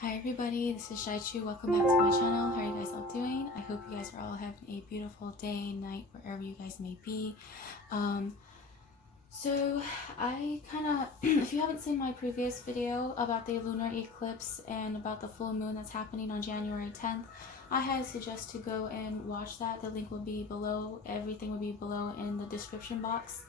Hi everybody, this is Cheychuu. Welcome back to my channel. How are you guys all doing? I hope you guys are all having a beautiful day, night, wherever you guys may be. So I kind of, if you haven't seen my previous video about the lunar eclipse and about the full moon that's happening on January 10th, I highly suggest to go and watch that. The link will be below. Everything will be below in the description box.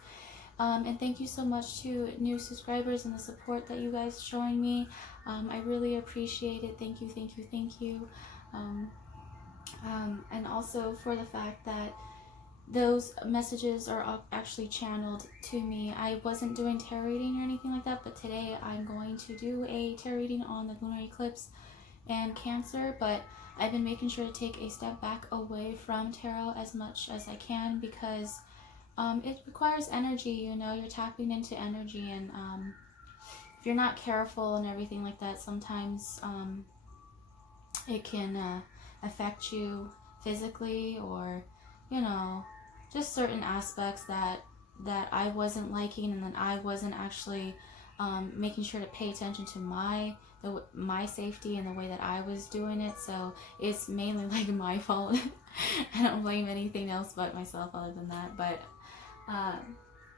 And thank you so much to new subscribers and the support that you guys showing me. I really appreciate it. Thank you, thank you, thank you. And also for the fact that those messages are actually channeled to me. I wasn't doing tarot reading or anything like that, but today I'm going to do a tarot reading on the lunar eclipse and Cancer, but I've been making sure to take a step back away from tarot as much as I can because it requires energy, you know, you're tapping into energy, and if you're not careful and everything like that, sometimes it can affect you physically, or, you know, just certain aspects that I wasn't liking, and then I wasn't actually making sure to pay attention to my safety and the way that I was doing it. So it's mainly like my fault. I don't blame anything else but myself other than that. But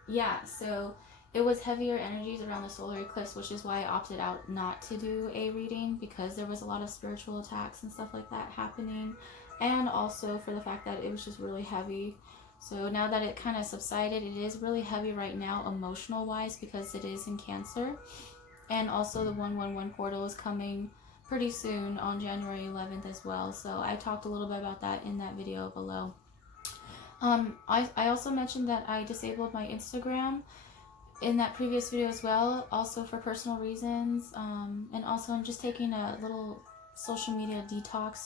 yeah, so it was heavier energies around the solar eclipse, which is why I opted out not to do a reading, because there was a lot of spiritual attacks and stuff like that happening, and also for the fact that it was just really heavy. So now that it kind of subsided, it is really heavy right now emotional wise, because it is in Cancer, and also the 111 portal is coming pretty soon on January 11th as well. So I talked a little bit about that in that video below. I also mentioned that I disabled my Instagram in that previous video as well, also for personal reasons, and also I'm just taking a little social media detox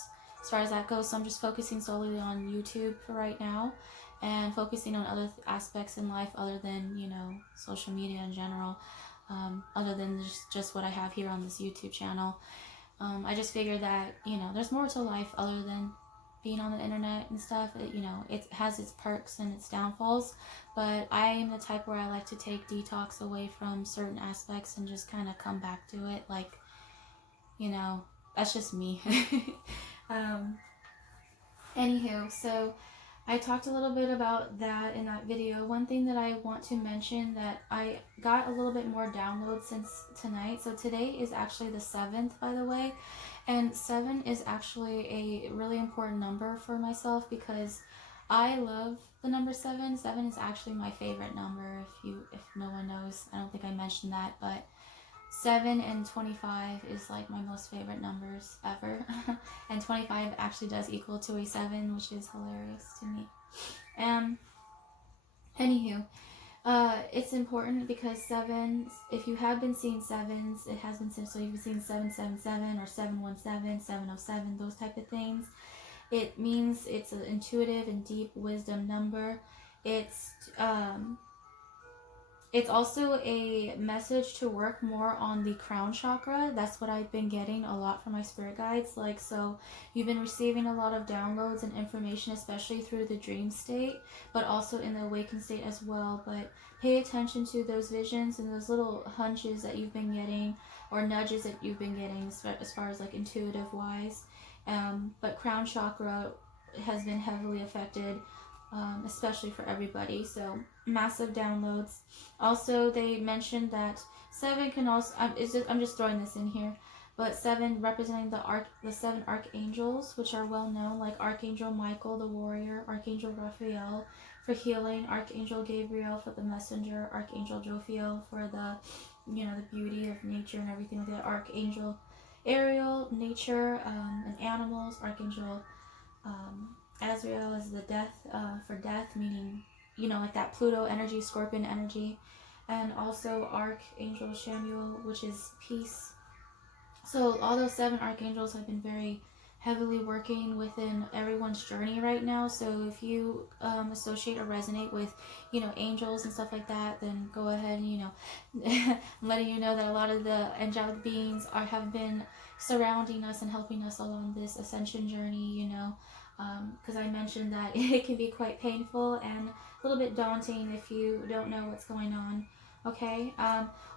as far as that goes. So I'm just focusing solely on YouTube for right now, and focusing on other aspects in life other than, you know, social media in general, other than just what I have here on this YouTube channel. I just figured that, you know, there's more to life other than being on the internet and stuff. You know, it has its perks and its downfalls, but I am the type where I like to take detox away from certain aspects and just kind of come back to it. Like, you know, that's just me. Anywho, so I talked a little bit about that in that video. One thing that I want to mention, that I got a little bit more downloads since tonight. So today is actually the 7th, by the way. And 7 is actually a really important number for myself because I love the number 7. 7 is actually my favorite number, if no one knows. I don't think I mentioned that, but 7 and 25 is like my most favorite numbers ever. And 25 actually does equal to a 7, which is hilarious to me. Anywho, it's important because 7s, if you have been seeing 7s, it has been said, so you've been seeing 777 or 717, 707, those type of things. It means it's an intuitive and deep wisdom number. It's also a message to work more on the crown chakra. That's what I've been getting a lot from my spirit guides. Like, so you've been receiving a lot of downloads and information, especially through the dream state, but also in the awakened state as well. But pay attention to those visions and those little hunches that you've been getting, or nudges that you've been getting as far as like intuitive wise. But crown chakra has been heavily affected, especially for everybody. So massive downloads. Also, they mentioned that 7 can also, I'm just throwing this in here, but 7 representing the 7 archangels, which are well known, like Archangel Michael the warrior, Archangel Raphael for healing, Archangel Gabriel for the messenger, Archangel Jophiel for the, you know, the beauty of nature and everything like that, Archangel Ariel, nature and animals, Archangel Azrael is the death, for death, meaning, you know, like that Pluto energy, Scorpion energy, and also Archangel Samuel, which is peace. So all those 7 archangels have been very heavily working within everyone's journey right now. So if you associate or resonate with, you know, angels and stuff like that, then go ahead and, you know, I'm letting you know that a lot of the angelic beings have been surrounding us and helping us along this ascension journey, you know, because I mentioned that it can be quite painful and a little bit daunting if you don't know what's going on Okay.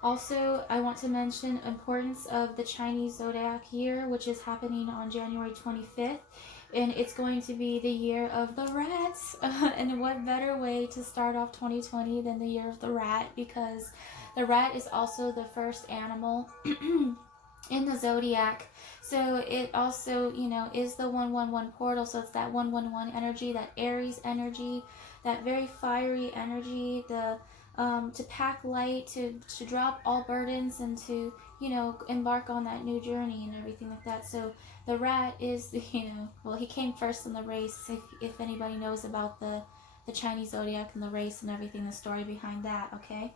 Also, I want to mention importance of the Chinese zodiac year, which is happening on January 25th. And it's going to be the year of the rats. And what better way to start off 2020 than the year of the rat? Because the rat is also the first animal in the zodiac. So it also, you know, is the 111 portal. So it's that 111 energy, that Aries energy, that very fiery energy, the to pack light, to drop all burdens, and to, you know, embark on that new journey and everything like that. So the rat is, you know, well, he came first in the race. If anybody knows about the Chinese zodiac and the race and everything, the story behind that, okay.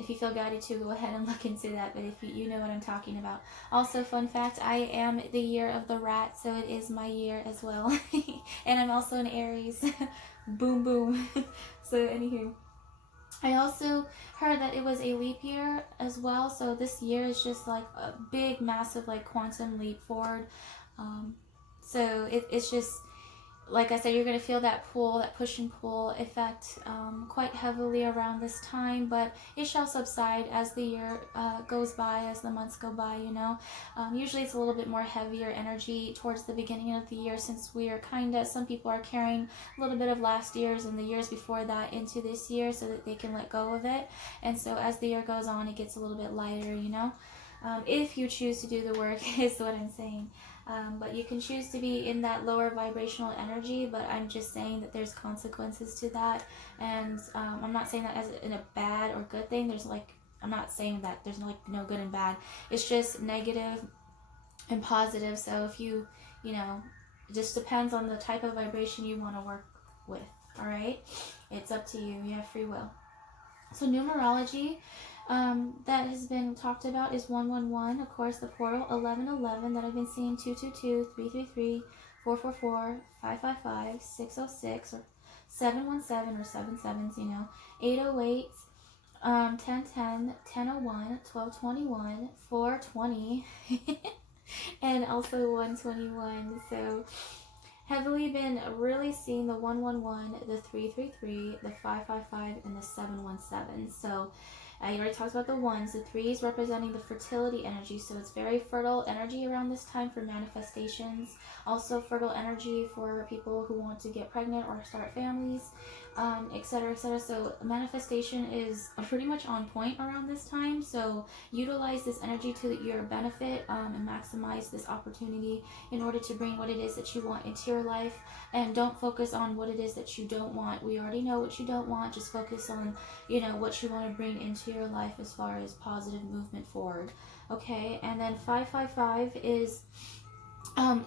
If you feel guided to, go ahead and look into that, but if you know what I'm talking about. Also, fun fact, I am the year of the rat, so it is my year as well. And I'm also an Aries. Boom, boom. So, anywho. I also heard that it was a leap year as well, so this year is just like a big, massive, like quantum leap forward. So it's just, like I said, you're going to feel that pull, that push and pull effect quite heavily around this time, but it shall subside as the year goes by, as the months go by, you know. Usually it's a little bit more heavier energy towards the beginning of the year, since we are kind of, some people are carrying a little bit of last year's and the years before that into this year so that they can let go of it. And so as the year goes on, it gets a little bit lighter, you know. If you choose to do the work, is what I'm saying. But you can choose to be in that lower vibrational energy, but I'm just saying that there's consequences to that. And I'm not saying that as in a bad or good thing. There's like, I'm not saying that there's like no good and bad. It's just negative and positive. So if you know, it just depends on the type of vibration you want to work with. All right, it's up to you. You have free will. So numerology that has been talked about is 111, of course, the portal, 1111 that I've been seeing, 222, 333, 444, 555, 606, or 717, or 77s, you know, 808, 1010, 1001, 1221, 420, and also 121. So heavily been really seeing the 111, the 333, the 555, and the 717. So I already talked about the ones. The threes representing the fertility energy, so it's very fertile energy around this time for manifestations. Also fertile energy for people who want to get pregnant or start families, etc., etc. So manifestation is pretty much on point around this time. So utilize this energy to your benefit, and maximize this opportunity in order to bring what it is that you want into your life. And don't focus on what it is that you don't want. We already know what you don't want. Just focus on, you know, what you want to bring into your life as far as positive movement forward. Okay, and then 555 is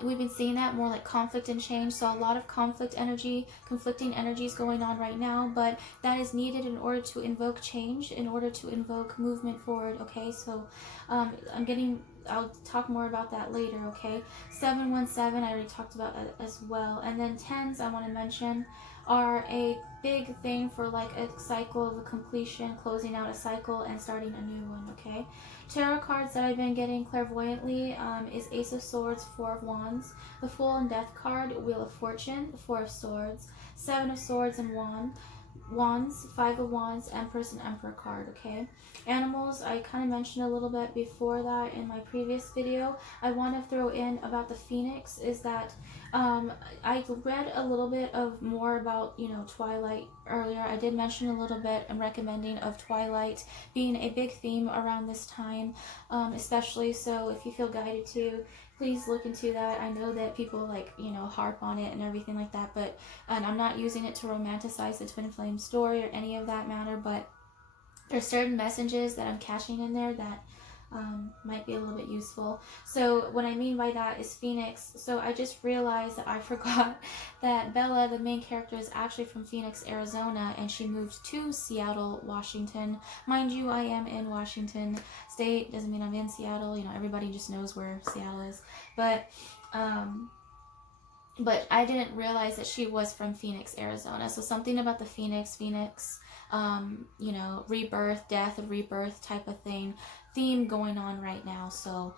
we've been seeing that more like conflict and change. So a lot of conflicting energies going on right now, but that is needed in order to invoke change, in order to invoke movement forward. Okay, so I'll talk more about that later. Okay, 717 I already talked about as well. And then 10s I want to mention are a big thing for like a cycle of a completion, closing out a cycle and starting a new one. Okay, tarot cards that I've been getting clairvoyantly is Ace of Swords, Four of Wands, the Fool and Death card, Wheel of Fortune, the Four of Swords, Seven of Swords and Wands, Five of Wands, Empress and Emperor card. Okay, animals I kind of mentioned a little bit before that in my previous video. I want to throw in about the phoenix is that I read a little bit of more about, you know, Twilight earlier. I did mention a little bit and recommending of Twilight being a big theme around this time, especially. So if you feel guided to, please look into that. I know that people like, you know, harp on it and everything like that, but and I'm not using it to romanticize the twin flame story or any of that matter, but there's certain messages that I'm catching in there that might be a little bit useful. So what I mean by that is Phoenix. So I just realized that I forgot that Bella, the main character, is actually from Phoenix, Arizona, and she moved to Seattle, Washington. Mind you, I am in Washington State. Doesn't mean I'm in Seattle. You know, everybody just knows where Seattle is. But I didn't realize that she was from Phoenix, Arizona. So something about the Phoenix, you know, rebirth, death, rebirth type of theme going on right now. So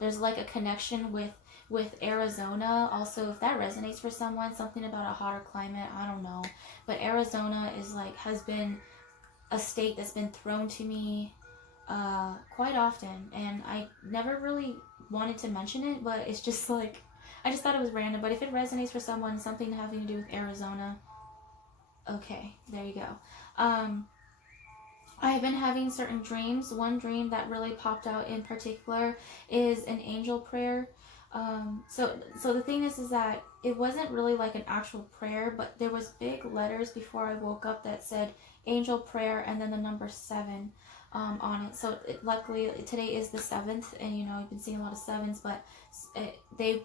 there's like a connection with Arizona. Also, if that resonates for someone, something about a hotter climate, I don't know. But Arizona is like, has been a state that's been thrown to me quite often, and I never really wanted to mention it, but it's just like, I just thought it was random. But if it resonates for someone, something having to do with Arizona, okay, there you go. I've been having certain dreams. One dream that really popped out in particular is an angel prayer. So the thing is that it wasn't really like an actual prayer, but there was big letters before I woke up that said angel prayer and then the number 7 on it. So luckily today is the 7th, and you know I've been seeing a lot of 7s, but they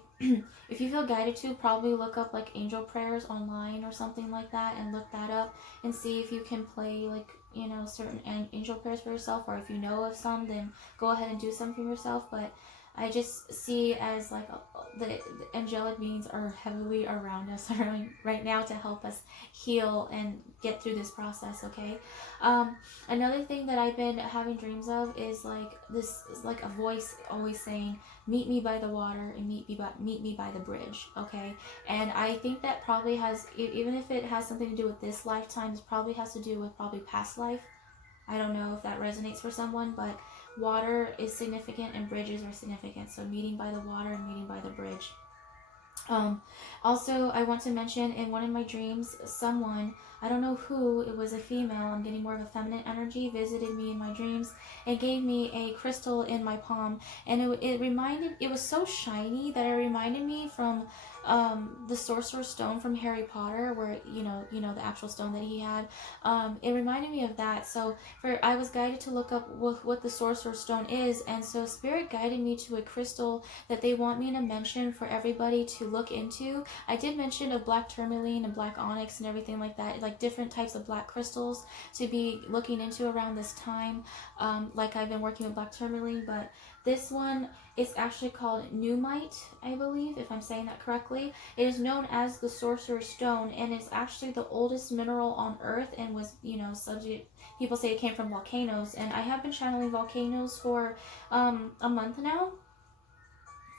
if you feel guided to, probably look up like angel prayers online or something like that and look that up and see if you can play like, you know, certain angel prayers for yourself, or if you know of some, then go ahead and do some for yourself. But I just see as like the angelic beings are heavily around us right now to help us heal and get through this process, okay? Another thing that I've been having dreams of is like this, is like a voice always saying, meet me by the water and meet me by the bridge, okay? And I think that probably has, even if it has something to do with this lifetime, it probably has to do with probably past life. I don't know if that resonates for someone, but water is significant and bridges are significant. So meeting by the water and meeting by the bridge. Also, I want to mention in one of my dreams, someone, I don't know who, it was a female, I'm getting more of a feminine energy, visited me in my dreams and gave me a crystal in my palm. And it was so shiny that it reminded me from the Sorcerer's Stone from Harry Potter, where you know the actual stone that he had. It reminded me of that. So I was guided to look up what the Sorcerer's Stone is, and so Spirit guided me to a crystal that they want me to mention for everybody to look into. I did mention of black tourmaline and black onyx and everything like that, like different types of black crystals to be looking into around this time. Like I've been working with black tourmaline, but this one is actually called numite, I believe, if I'm saying that correctly. It is known as the Sorcerer's Stone, and it's actually the oldest mineral on Earth, and was, you know, subject. People say it came from volcanoes, and I have been channeling volcanoes for a month now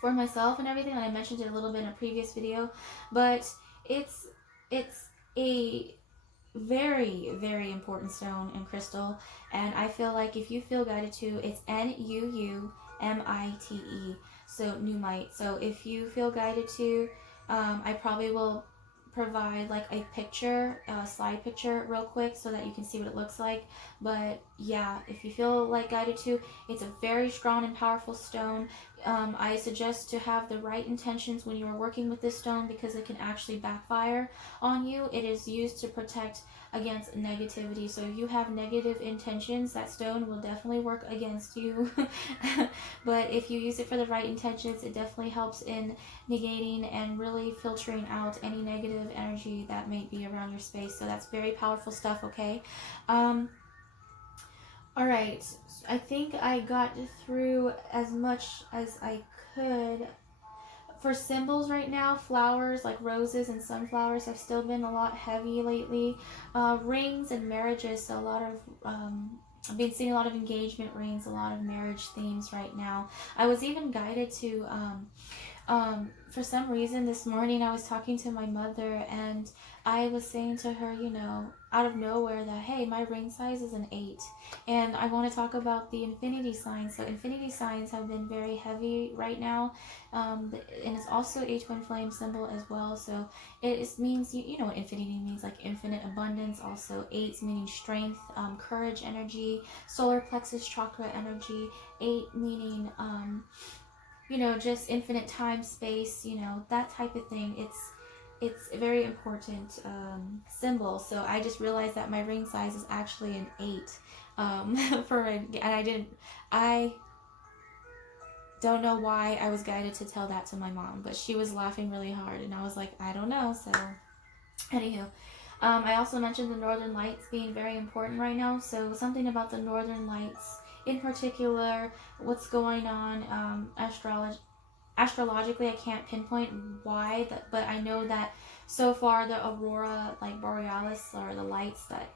for myself and everything, and I mentioned it a little bit in a previous video, but it's a very, very important stone and crystal, and I feel like if you feel guided to, it's NUUMITE, so numite. So if you feel guided to, I probably will provide like a picture, a slide picture real quick so that you can see what it looks like. But yeah, if you feel like guided to, it's a very strong and powerful stone. I suggest to have the right intentions when you are working with this stone, because it can actually backfire on you. It is used to protect against negativity. So if you have negative intentions, that stone will definitely work against you. But if you use it for the right intentions, it definitely helps in negating and really filtering out any negative energy that may be around your space. So that's very powerful stuff, okay? Alright, I think I got through as much as I could. For symbols right now, flowers like roses and sunflowers have still been a lot heavy lately. Rings and marriages, so a lot of I've been seeing a lot of engagement rings, a lot of marriage themes right now. I was even guided to for some reason this morning I was talking to my mother, and I was saying to her, you know, out of nowhere, that hey, my ring size is an 8, and I want to talk about the infinity signs. So infinity signs have been very heavy right now, and it's also a twin flame symbol as well. So it means, you know what infinity means, like infinite abundance. Also 8s meaning strength, courage energy, solar plexus chakra energy. 8 meaning you know, just infinite time, space, you know, that type of thing. It's a very important symbol. So I just realized that my ring size is actually an 8. I don't know why I was guided to tell that to my mom, but she was laughing really hard, and I was like, I don't know. So anywho, I also mentioned the Northern Lights being very important right now. So something about the Northern Lights in particular, what's going on astrologically, I can't pinpoint why, but I know that so far the aurora, like borealis, or the lights that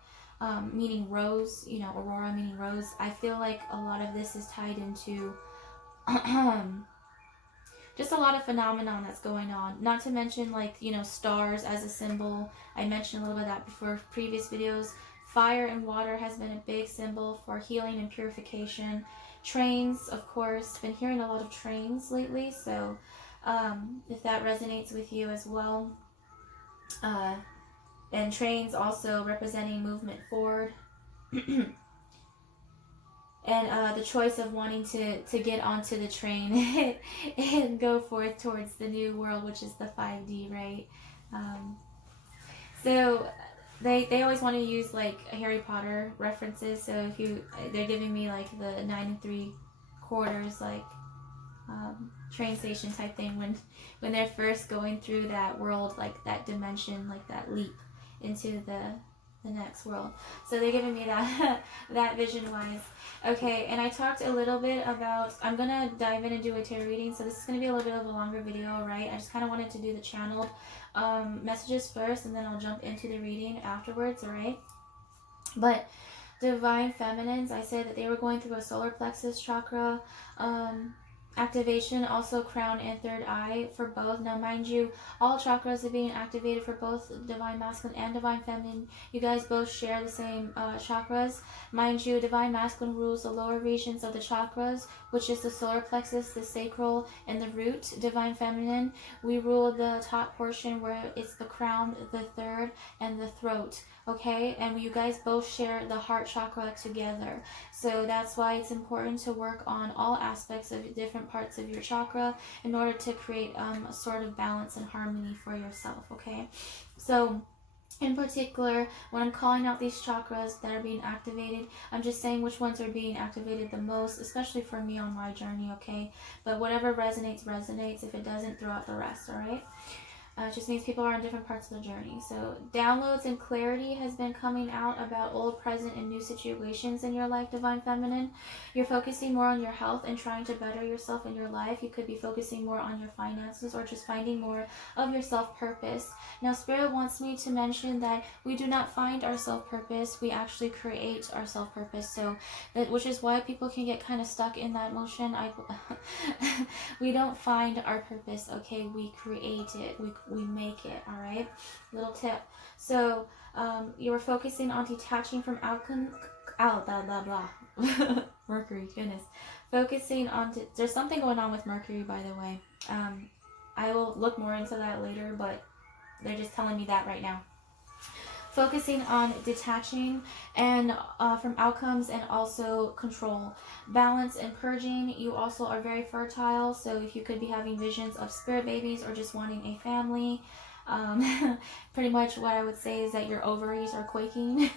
meaning rose, you know, aurora meaning rose, I feel like a lot of this is tied into just a lot of phenomenon that's going on. Not to mention, like, you know, stars as a symbol. I mentioned a little bit of that before previous videos. Fire and water has been a big symbol for healing and purification. Trains, of course, been hearing a lot of trains lately, so if that resonates with you as well. And trains also representing movement forward. And the choice of wanting to get onto the train and go forth towards the new world, which is the 5D, right? So they always want to use like Harry Potter references. So if they're giving me like the 9 3/4 like train station type thing when they're first going through that world, like that dimension, like that leap into the next world. So they're giving me that that vision wise. Okay, and I talked a little bit about, I'm gonna dive in and do a tarot reading, so this is gonna be a little bit of a longer video, right? I just kind of wanted to do the channeled messages first, and then I'll jump into the reading afterwards, all right? But divine feminines, I said that they were going through a solar plexus chakra activation, also crown and third eye for both. Now mind you, all chakras are being activated for both divine masculine and divine feminine. You guys both share the same chakras. Mind you, divine masculine rules the lower regions of the chakras, which is the solar plexus, the sacral, and the root. Divine feminine, we rule the top portion where it's the crown, the third, and the throat. Okay, and you guys both share the heart chakra together. So that's why it's important to work on all aspects of different parts of your chakra in order to create a sort of balance and harmony for yourself, okay? So in particular, when I'm calling out these chakras that are being activated, I'm just saying which ones are being activated the most, especially for me on my journey, okay? But whatever resonates, resonates. If it doesn't, throw out the rest, all right? It just means people are on different parts of the journey. So downloads and clarity has been coming out about old, present, and new situations in your life, divine feminine. You're focusing more on your health and trying to better yourself in your life. You could be focusing more on your finances or just finding more of your self-purpose. Now, Spirit wants me to mention that we do not find our self-purpose. We actually create our self-purpose. So, which is why people can get kind of stuck in that motion. We don't find our purpose, okay? We create it. We make it, all right? Little tip. So you were focusing on detaching from Mercury, goodness. Focusing on, there's something going on with Mercury, by the way. I will look more into that later, but they're just telling me that right now. Focusing on detaching and from outcomes and also control. Balance and purging. You also are very fertile, so if you could be having visions of spirit babies or just wanting a family, pretty much what I would say is that your ovaries are quaking.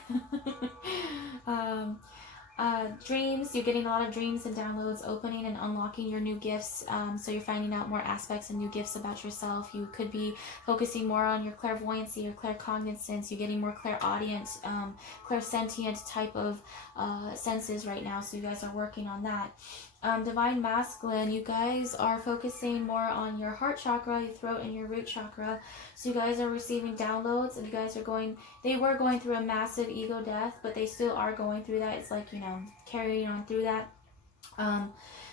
Dreams, you're getting a lot of dreams and downloads, opening and unlocking your new gifts. So you're finding out more aspects and new gifts about yourself. You could be focusing more on your clairvoyancy, your claircognizance. You're getting more clairaudient, clairsentient type of senses right now. So you guys are working on that. Divine masculine, you guys are focusing more on your heart chakra, your throat, and your root chakra. So you guys are receiving downloads, and you guys are they were going through a massive ego death, but they still are going through that. It's like, carrying on through that.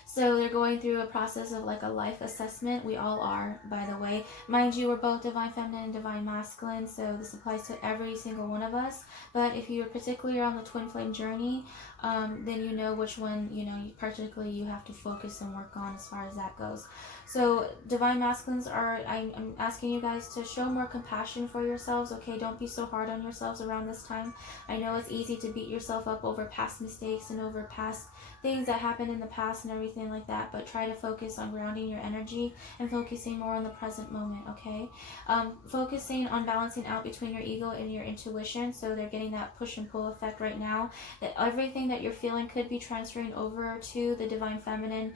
So they're going through a process of like a life assessment. We all are, by the way. Mind you, we're both divine feminine and divine masculine, so this applies to every single one of us. But if you're particularly on the twin flame journey, then you know which one, particularly you have to focus and work on as far as that goes. So divine masculines I'm asking you guys to show more compassion for yourselves, okay? Don't be so hard on yourselves around this time. I know it's easy to beat yourself up over past mistakes and over past things that happened in the past and everything like that, but try to focus on grounding your energy and focusing more on the present moment, okay? Focusing on balancing out between your ego and your intuition, so they're getting that push and pull effect right now, that everything that you're feeling could be transferring over to the divine feminine.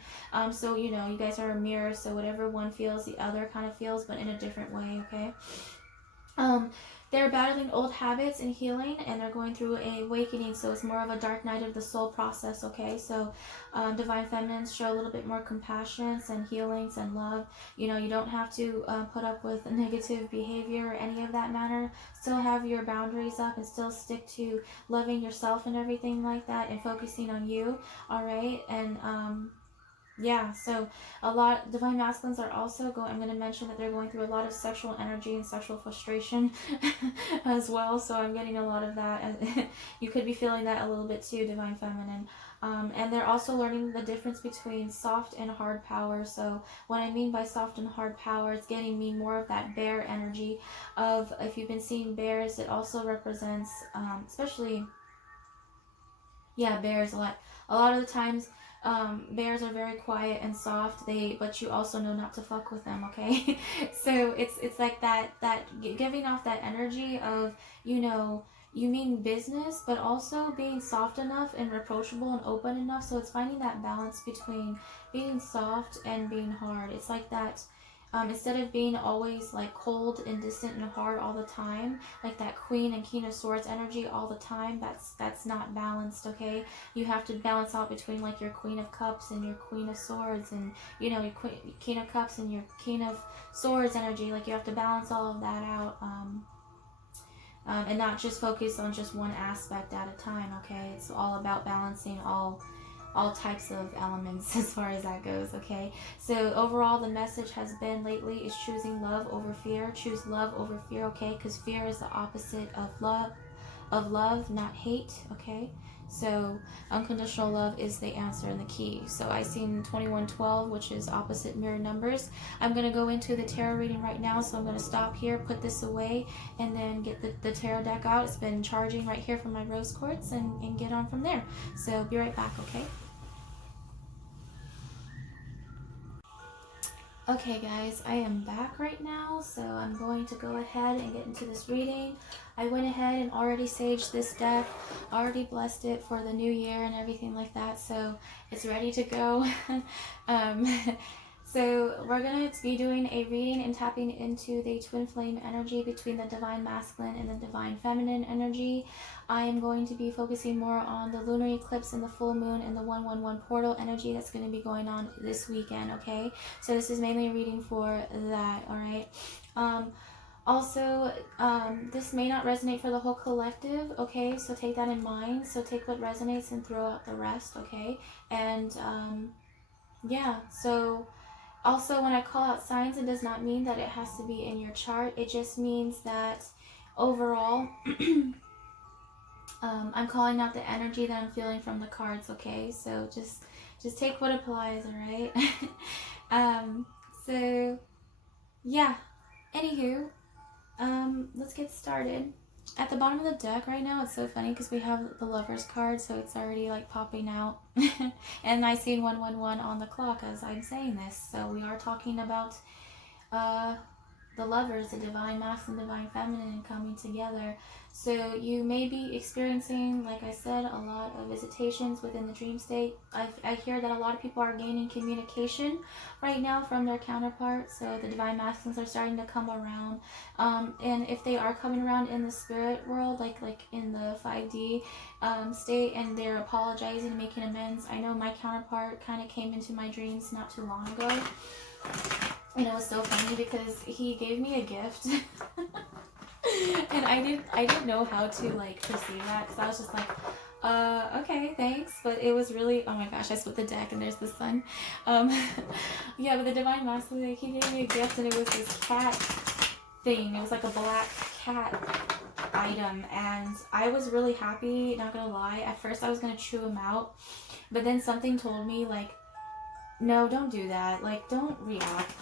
So you guys are a mirror, so whatever one feels, the other kind of feels, but in a different way, okay? They're battling old habits and healing, and they're going through a awakening, so it's more of a dark night of the soul process, okay? So divine feminines show a little bit more compassion and healings and love. You don't have to put up with negative behavior or any of that matter. Still have your boundaries up and still stick to loving yourself and everything like that and focusing on you, all right? And Yeah, so divine masculines are also going, I'm going to mention that they're going through a lot of sexual energy and sexual frustration as well. So I'm getting a lot of that. You could be feeling that a little bit too, divine feminine. And they're also learning the difference between soft and hard power. So what I mean by soft and hard power, it's getting me more of that bear energy of, if you've been seeing bears, it also represents, especially, yeah, bears a lot. A lot of the times, bears are very quiet and soft. But you also know not to fuck with them. Okay, so it's like that giving off that energy of, you know, you mean business, but also being soft enough and approachable and open enough. So it's finding that balance between being soft and being hard. It's like that. Instead of being always like cold and distant and hard all the time, like that Queen and King of Swords energy all the time, that's not balanced. Okay, you have to balance out between like your Queen of Cups and your Queen of Swords, and you know, your King of Cups and your King of Swords energy. Like you have to balance all of that out, and not just focus on just one aspect at a time. Okay, it's all about balancing all types of elements as far as that goes. Okay, so overall the message has been lately is choosing love over fear. Choose love over fear. Okay, because fear is the opposite of love, not hate. Okay, so unconditional love is the answer and the key. So I seen 2112, which is opposite mirror numbers. I'm going to go into the tarot reading right now, so I'm going to stop here, put this away, and then get the tarot deck out. It's been charging right here from my rose quartz, and get on from there. So be right back. Okay. Okay guys, I am back right now, so I'm going to go ahead and get into this reading. I went ahead and already saged this deck, already blessed it for the new year and everything like that, so it's ready to go. So we're going to be doing a reading and tapping into the twin flame energy between the divine masculine and the divine feminine energy. I am going to be focusing more on the lunar eclipse and the full moon and the 111 portal energy that's going to be going on this weekend, okay? So this is mainly a reading for that, all right? Also, this may not resonate for the whole collective, okay? So take that in mind. So take what resonates and throw out the rest, okay? And yeah, so also when I call out signs, it does not mean that it has to be in your chart. It just means that overall, I'm calling out the energy that I'm feeling from the cards, okay? So just take what applies, all right? So yeah, anywho, let's get started. At the bottom of the deck right now, it's so funny because we have the Lovers card, so it's already like popping out. And I see 111 on the clock as I'm saying this. So we are talking about the lovers, the divine masculine, divine feminine coming together. So you may be experiencing, like I said, a lot of visitations within the dream state. I hear that a lot of people are gaining communication right now from their counterparts. So the divine masculines are starting to come around. And if they are coming around in the spirit world, like in the 5D state, and they're apologizing and making amends. I know my counterpart kind of came into my dreams not too long ago. And it was so funny because he gave me a gift. And I didn't know how to like perceive that, because I was just like, okay, thanks. But it was really, oh my gosh, I split the deck and there's the sun. Yeah, but the divine masculine, like, he gave me a gift, and it was this cat thing. It was like a black cat item, and I was really happy, not gonna lie. At first I was gonna chew him out, but then something told me, like, no, don't do that. Like, don't react.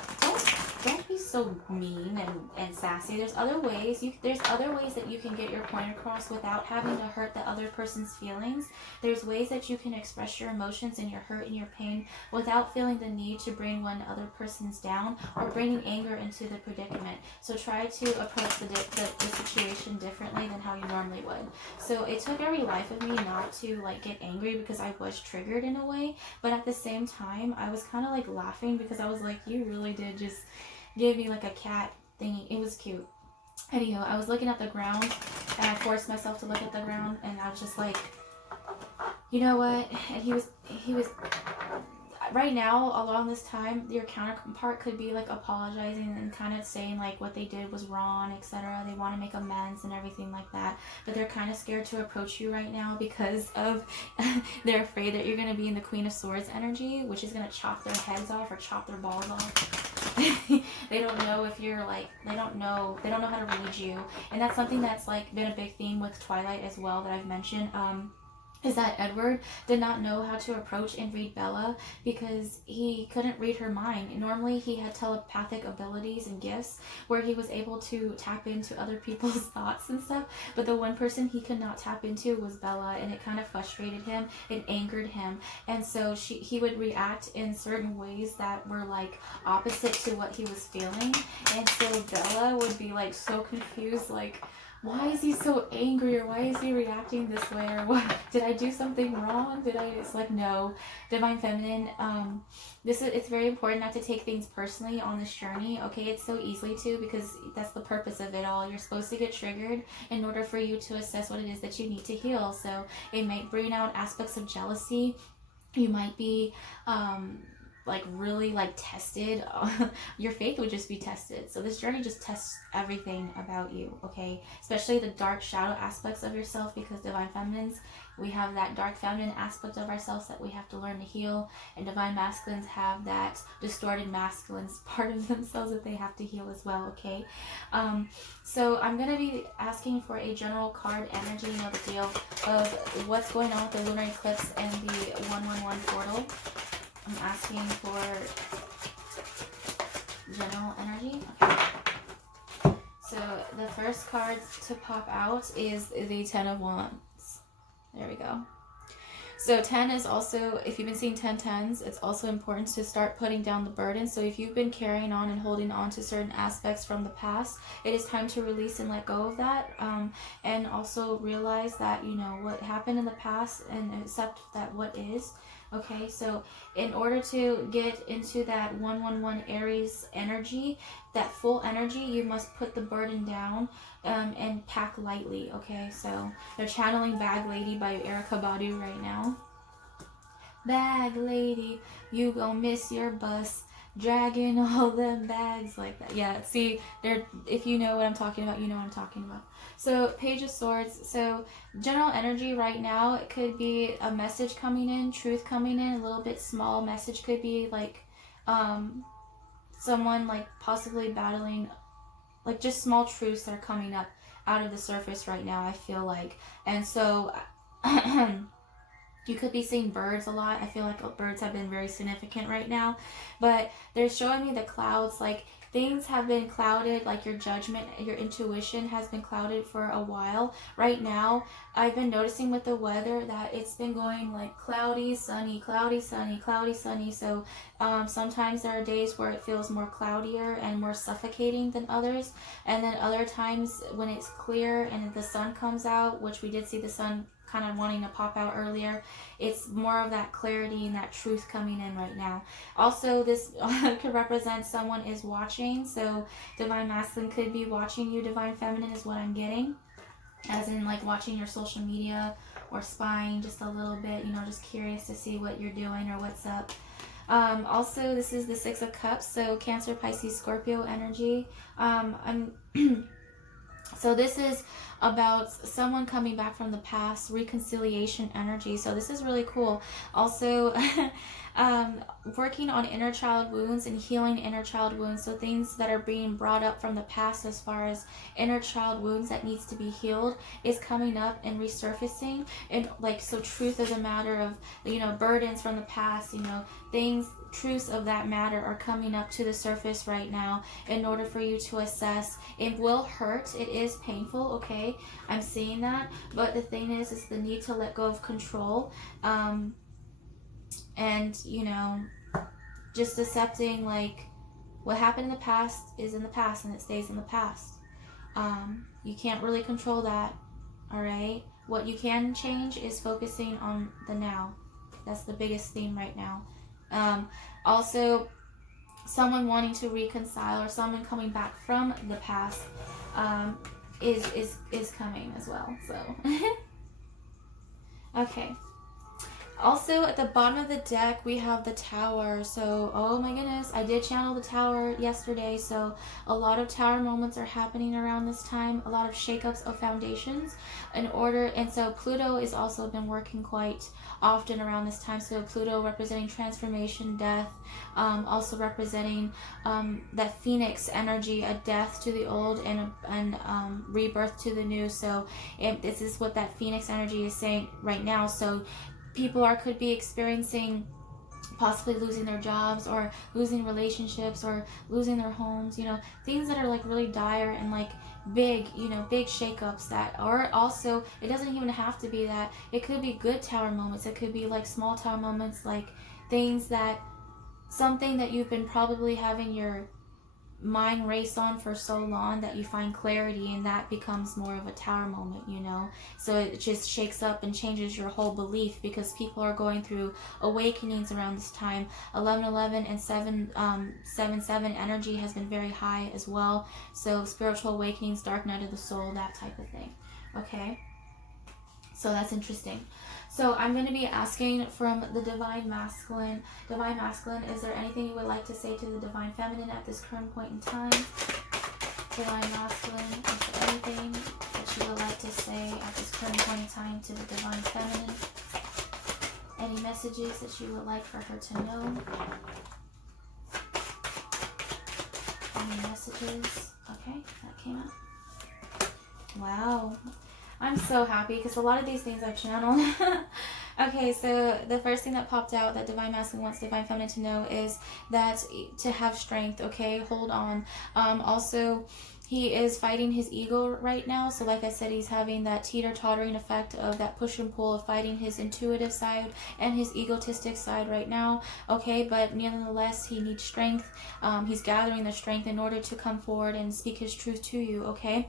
Don't be so mean and sassy. There's other ways. There's other ways that you can get your point across without having to hurt the other person's feelings. There's ways that you can express your emotions and your hurt and your pain without feeling the need to bring one other person's down or bringing anger into the predicament. So try to approach the situation differently than how you normally would. So it took every life of me not to like get angry, because I was triggered in a way, but at the same time I was kind of like laughing, because I was like, you really did just give me like a cat thingy. It was cute. Anyhow, I was looking at the ground, and I forced myself to look at the ground, and I was just like, you know what? And he was right now, along this time, your counterpart could be like apologizing and kind of saying like what they did was wrong, etc. They want to make amends and everything like that, but they're kind of scared to approach you right now because of they're afraid that you're going to be in the Queen of Swords energy, which is going to chop their heads off or chop their balls off. They don't know if you're like, they don't know how to read you, and that's something that's like been a big theme with Twilight as well that I've mentioned. Is that Edward did not know how to approach and read Bella because he couldn't read her mind. Normally he had telepathic abilities and gifts where he was able to tap into other people's thoughts and stuff, but the one person he could not tap into was Bella, and it kind of frustrated him and angered him, and so he would react in certain ways that were like opposite to what he was feeling, and so Bella would be like so confused, like, why is he so angry, or why is he reacting this way, or what, did I do something wrong? It's like, no, Divine Feminine, it's very important not to take things personally on this journey, okay? It's so easily to, because that's the purpose of it all. You're supposed to get triggered in order for you to assess what it is that you need to heal. So it might bring out aspects of jealousy. You might be, like really like tested. Your faith would just be tested. So this journey just tests everything about you, okay? Especially the dark shadow aspects of yourself, because Divine Feminines, we have that dark feminine aspect of ourselves that we have to learn to heal, and Divine Masculines have that distorted masculine part of themselves that they have to heal as well, okay? So I'm going to be asking for a general card energy, you know the deal, of what's going on with the lunar eclipse and the 111 portal. I'm asking for general energy. Okay. So the first card to pop out is the 10 of Wands. There we go. So 10 is also, if you've been seeing 10/10s, it's also important to start putting down the burden. So if you've been carrying on and holding on to certain aspects from the past, it is time to release and let go of that. And also realize that, you know, what happened in the past, and accept that what is. Okay, so in order to get into that 111 Aries energy, that full energy, you must put the burden down and pack lightly, okay? So they're channeling Bag Lady by Erykah Badu right now. Bag Lady, you gon' miss your bus, dragging all them bags like that. Yeah, see, if you know what I'm talking about, you know what I'm talking about. So Page of Swords, so general energy right now, it could be a message coming in, truth coming in, a little bit small message, could be like someone like possibly battling, like just small truths that are coming up out of the surface right now, I feel like. And so you could be seeing birds a lot. I feel like birds have been very significant right now, but they're showing me the clouds, like things have been clouded, like your judgment, your intuition has been clouded for a while. Right now, I've been noticing with the weather that it's been going like cloudy, sunny, cloudy, sunny, cloudy, sunny. So sometimes there are days where it feels more cloudier and more suffocating than others. And then other times when it's clear and the sun comes out, which we did see the sun kind of wanting to pop out earlier, it's more of that clarity and that truth coming in right now. Also, this could represent someone is watching, so Divine Masculine could be watching you. Divine Feminine is what I'm getting, as in like watching your social media or spying just a little bit, you know, just curious to see what you're doing or what's up. Also, this is the 6 of Cups, so Cancer, Pisces, Scorpio energy. So this is about someone coming back from the past, reconciliation energy. So this is really cool. Also, working on inner child wounds and healing inner child wounds. So things that are being brought up from the past as far as inner child wounds that needs to be healed is coming up and resurfacing. And like, so truth of the matter of, you know, burdens from the past, you know, things, truths of that matter are coming up to the surface right now in order for you to assess. It will hurt. It is painful, okay? I'm seeing that. But the thing is the need to let go of control. And, you know, just accepting like what happened in the past is in the past and it stays in the past. You can't really control that, all right? What you can change is focusing on the now. That's the biggest theme right now. Also, someone wanting to reconcile or someone coming back from the past is coming as well. So okay. Also, at the bottom of the deck, we have the Tower. So, oh my goodness, I did channel the Tower yesterday. So, a lot of Tower moments are happening around this time. A lot of shakeups of foundations in order. And so, Pluto has also been working quite often around this time. So, Pluto representing transformation, death, also representing that Phoenix energy, a death to the old and rebirth to the new. So, this is what that Phoenix energy is saying right now. So, people could be experiencing possibly losing their jobs or losing relationships or losing their homes, you know, things that are like really dire and like big, you know, big shakeups. That, or also it doesn't even have to be that. It could be good Tower moments. It could be like small Tower moments, like things that, something that you've been probably having your mind race on for so long that you find clarity, and that becomes more of a Tower moment, you know. So it just shakes up and changes your whole belief, because people are going through awakenings around this time. 1111 and 777 energy has been very high as well. So spiritual awakenings, dark night of the soul, that type of thing. Okay, so that's interesting. So I'm going to be asking from the Divine Masculine. Divine Masculine, is there anything you would like to say to the Divine Feminine at this current point in time? Divine Masculine, is there anything that you would like to say at this current point in time to the Divine Feminine? Any messages that you would like for her to know? Any messages? Okay, that came out. Wow. I'm so happy because a lot of these things I've channeled. Okay, so the first thing that popped out that Divine Masculine wants Divine Feminine to know is that to have strength, okay? Hold on. Also, he is fighting his ego right now. So like I said, he's having that teeter-tottering effect of that push and pull of fighting his intuitive side and his egotistic side right now, okay? But nonetheless, he needs strength. He's gathering the strength in order to come forward and speak his truth to you, okay?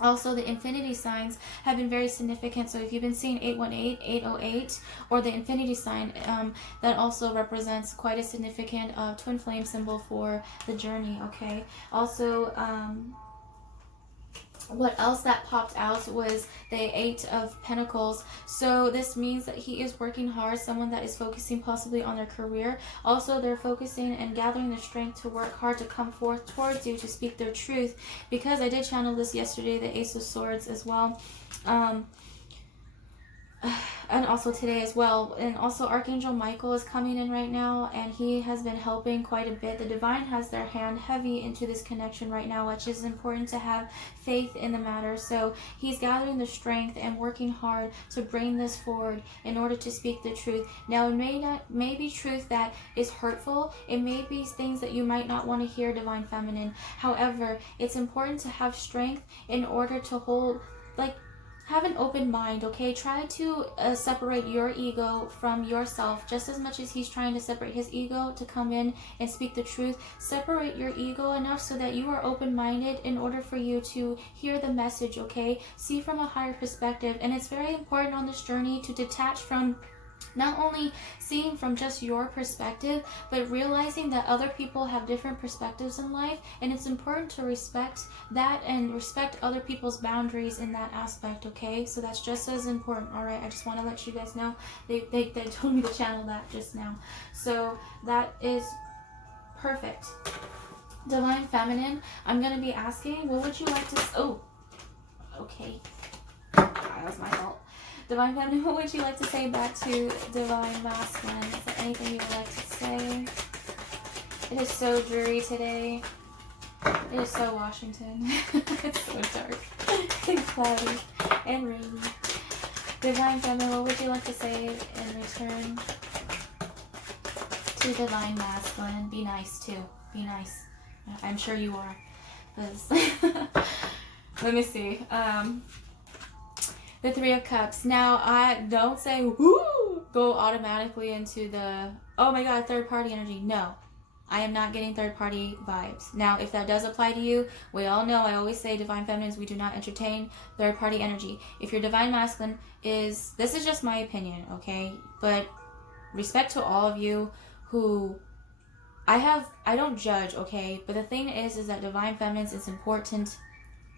Also, the infinity signs have been very significant. So if you've been seeing 818, 808, or the infinity sign, that also represents quite a significant twin flame symbol for the journey, okay? Also, what else that popped out was the 8 of Pentacles. So this means that he is working hard, someone that is focusing possibly on their career. Also, they're focusing and gathering the strength to work hard to come forth towards you to speak their truth. Because I did channel this yesterday, the Ace of Swords as well. And also today as well. And also Archangel Michael is coming in right now, and he has been helping quite a bit. The divine has their hand heavy into this connection right now, which is important to have faith in the matter. So he's gathering the strength and working hard to bring this forward in order to speak the truth. Now, it may be truth that is hurtful. It may be things that you might not want to hear, Divine Feminine. However, it's important to have strength in order to hold, like, have an open mind, okay? Try to separate your ego from yourself just as much as he's trying to separate his ego to come in and speak the truth. Separate your ego enough so that you are open-minded in order for you to hear the message, okay? See from a higher perspective. And it's very important on this journey to detach from not only seeing from just your perspective, but realizing that other people have different perspectives in life, and it's important to respect that and respect other people's boundaries in that aspect, okay? So that's just as important, all right? I just want to let you guys know. They told me to channel that just now. So that is perfect. Divine Feminine, I'm going to be asking, what would you like to... Oh, okay. That was my fault. Divine Feminine, what would you like to say back to Divine Masculine? Is there anything you would like to say? It is so dreary today. It is so Washington. It's so dark and cloudy and rainy. Divine Feminine, what would you like to say in return to Divine Masculine? Be nice too. Be nice. I'm sure you are. Let me see. The Three of Cups. Now, I don't say, whoo, go automatically into the, oh my god, third party energy. No, I am not getting third party vibes. Now, if that does apply to you, we all know, I always say, Divine Feminines, we do not entertain third party energy. If your Divine Masculine is, this is just my opinion, okay? But respect to all of you who, I don't judge, okay? But the thing is that Divine Feminines, it's important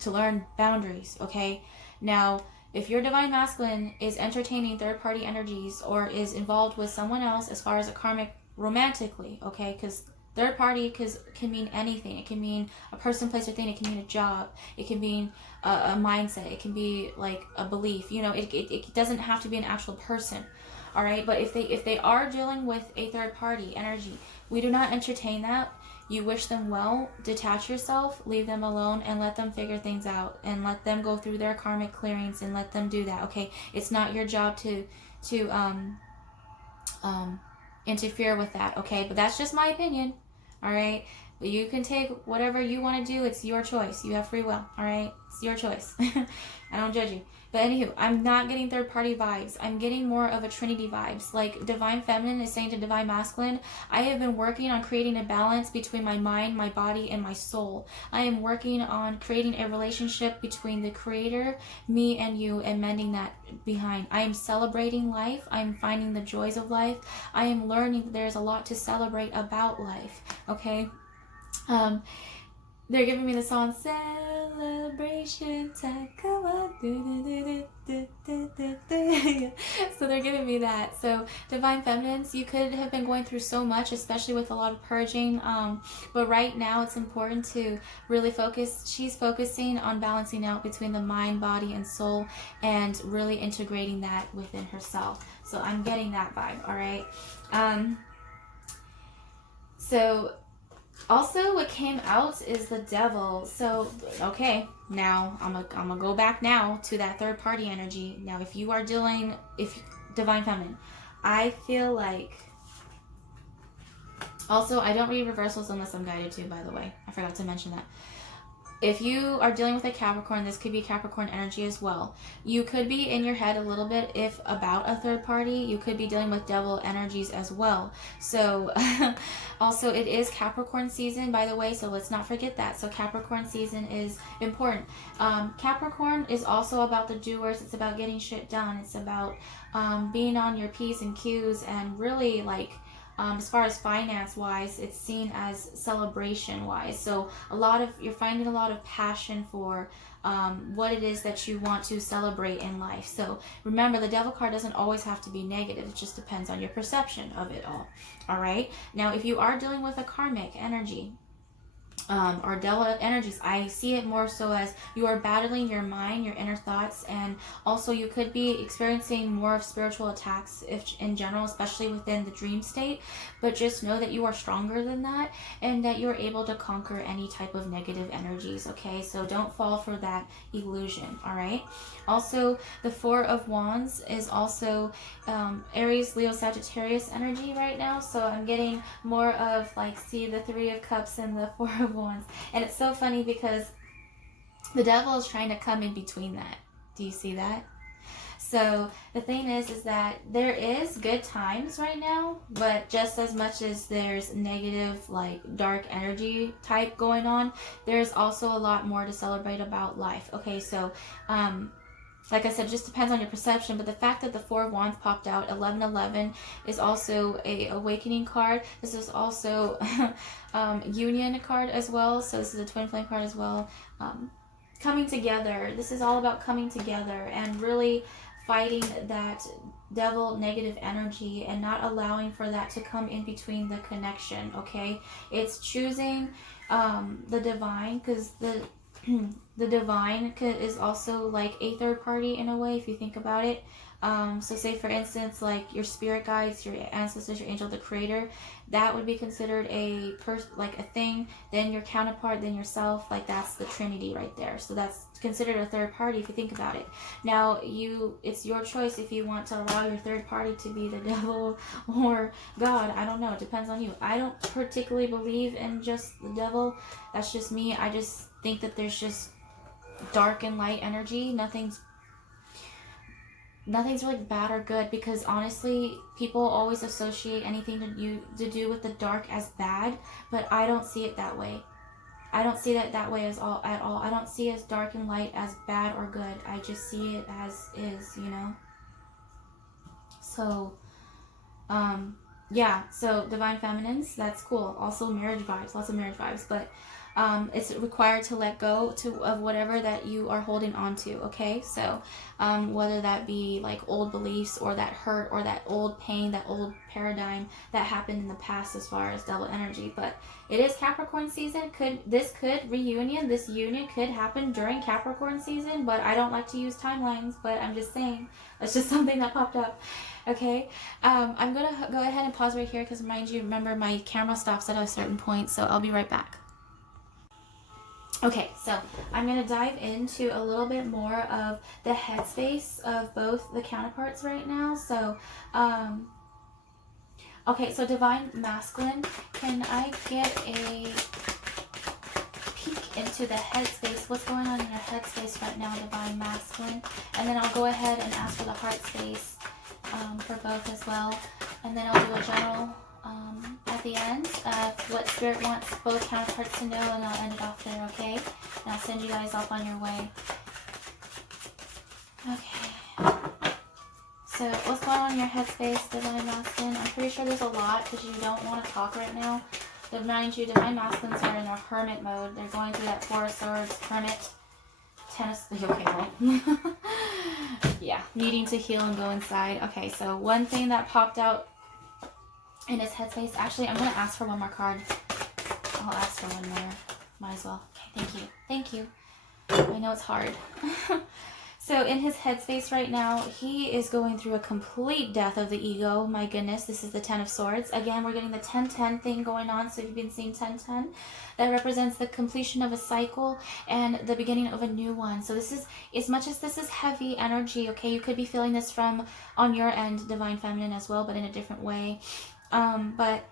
to learn boundaries, okay? Now, If your divine masculine is entertaining third-party energies or is involved with someone else as far as a karmic romantically, okay, because third party can mean anything. It can mean a person, place, or thing. It can mean a job. It can mean a mindset. It can be like a belief. You know, it doesn't have to be an actual person. All right, but if they are dealing with a third party energy, we do not entertain that. You wish them well, detach yourself, leave them alone, and let them figure things out, and let them go through their karmic clearings, and let them do that. Okay, it's not your job to interfere with that. Okay, but that's just my opinion. All right, but you can take whatever you want to do. It's your choice. You have free will. All right, it's your choice. I don't judge you. But anywho, I'm not getting third party vibes. I'm getting more of a trinity vibes. Like divine feminine is saying to divine masculine, I have been working on creating a balance between my mind, my body, and my soul. I am working on creating a relationship between the creator, me, and you, and mending that behind. I am celebrating life. I am finding the joys of life. I am learning that there's a lot to celebrate about life. Okay? They're giving me the song Celebration Time, come on. So they're giving me that. So divine feminines, you could have been going through so much, especially with a lot of purging, but right now it's important to really focus. She's focusing on balancing out between the mind, body, and soul, and really integrating that within herself. So I'm getting that vibe. All right. So also, what came out is the devil. So, okay, now I'm gonna go back now to that third party energy. Now, if divine feminine, I feel like. Also, I don't read reversals unless I'm guided to. By the way, I forgot to mention that. If you are dealing with a Capricorn, this could be Capricorn energy as well. You could be in your head a little bit if about a third party. You could be dealing with devil energies as well. So also it is Capricorn season, by the way, so let's not forget that. So Capricorn season is important. Capricorn is also about the doers. It's about getting shit done. It's about being on your P's and Q's and really like as far as finance wise, it's seen as celebration wise. So you're finding a lot of passion for what it is that you want to celebrate in life. So remember, the devil card doesn't always have to be negative. It just depends on your perception of it all. All right. Now, if you are dealing with a karmic energy, or devil energies, I see it more so as you are battling your mind, your inner thoughts, and also you could be experiencing more of spiritual attacks in general, especially within the dream state. But just know that you are stronger than that and that you're able to conquer any type of negative energies. Okay, so don't fall for that illusion. All right. Also, the Four of Wands is also Aries, Leo, Sagittarius energy right now. So I'm getting more of like, see the Three of Cups and the Four of Wands. And it's so funny because the devil is trying to come in between that. Do you see that? So the thing is that there is good times right now, but just as much as there's negative, like dark energy type going on, there's also a lot more to celebrate about life. Okay, so like I said, it just depends on your perception, but the fact that the Four of Wands popped out, 1111, is also a awakening card. This is also union card as well, so this is a twin flame card as well. Coming together. This is all about coming together and really fighting that devil negative energy and not allowing for that to come in between the connection. Okay, it's choosing the divine, because the divine is also like a third party in a way, if you think about it. So say for instance, like your spirit guides, your ancestors, your angel, the creator, that would be considered like a thing. Then your counterpart, then yourself, like that's the Trinity right there. So that's considered a third party if you think about it. Now it's your choice if you want to allow your third party to be the devil or God. I don't know. It depends on you. I don't particularly believe in just the devil. That's just me. I just think that there's just dark and light energy. Nothing's really bad or good, because honestly people always associate anything to do with the dark as bad, but I don't see it that way. I don't see that way at all. I don't see as dark and light as bad or good. I just see it as is, you know. So yeah, so divine feminines, that's cool. Also marriage vibes, lots of marriage vibes. But It's required to let go of whatever that you are holding on to, okay? So whether that be like old beliefs or that hurt or that old pain, that old paradigm that happened in the past as far as double energy. But it is Capricorn season. This union could happen during Capricorn season, but I don't like to use timelines, but I'm just saying. It's just something that popped up. Okay, I'm going to go ahead and pause right here because mind you, remember my camera stops at a certain point, so I'll be right back. Okay, so I'm going to dive into a little bit more of the headspace of both the counterparts right now. So, okay, so Divine Masculine, can I get a peek into the headspace? What's going on in your headspace right now, Divine Masculine? And then I'll go ahead and ask for the heart space for both as well. And then I'll do a general at the end of what Spirit wants both counterparts to know, and I'll end it off there, okay? And I'll send you guys off on your way. Okay. So, what's going on in your headspace, Divine Masculine? I'm pretty sure there's a lot because you don't want to talk right now. But mind you, Divine Masculines are in their hermit mode. They're going through that Four of Swords, hermit, tennis. Okay, well. Yeah, needing to heal and go inside. Okay, so one thing that popped out in his headspace. Actually, I'm going to ask for one more card. I'll ask for one more. Might as well. Okay, thank you. Thank you. I know it's hard. So in his headspace right now, he is going through a complete death of the ego. My goodness, this is the Ten of Swords. Again, we're getting the 10-10 thing going on. So if you've been seeing 10-10, that represents the completion of a cycle and the beginning of a new one. So this is, as much as this is heavy energy, okay, you could be feeling this from on your end, Divine Feminine as well, but in a different way. But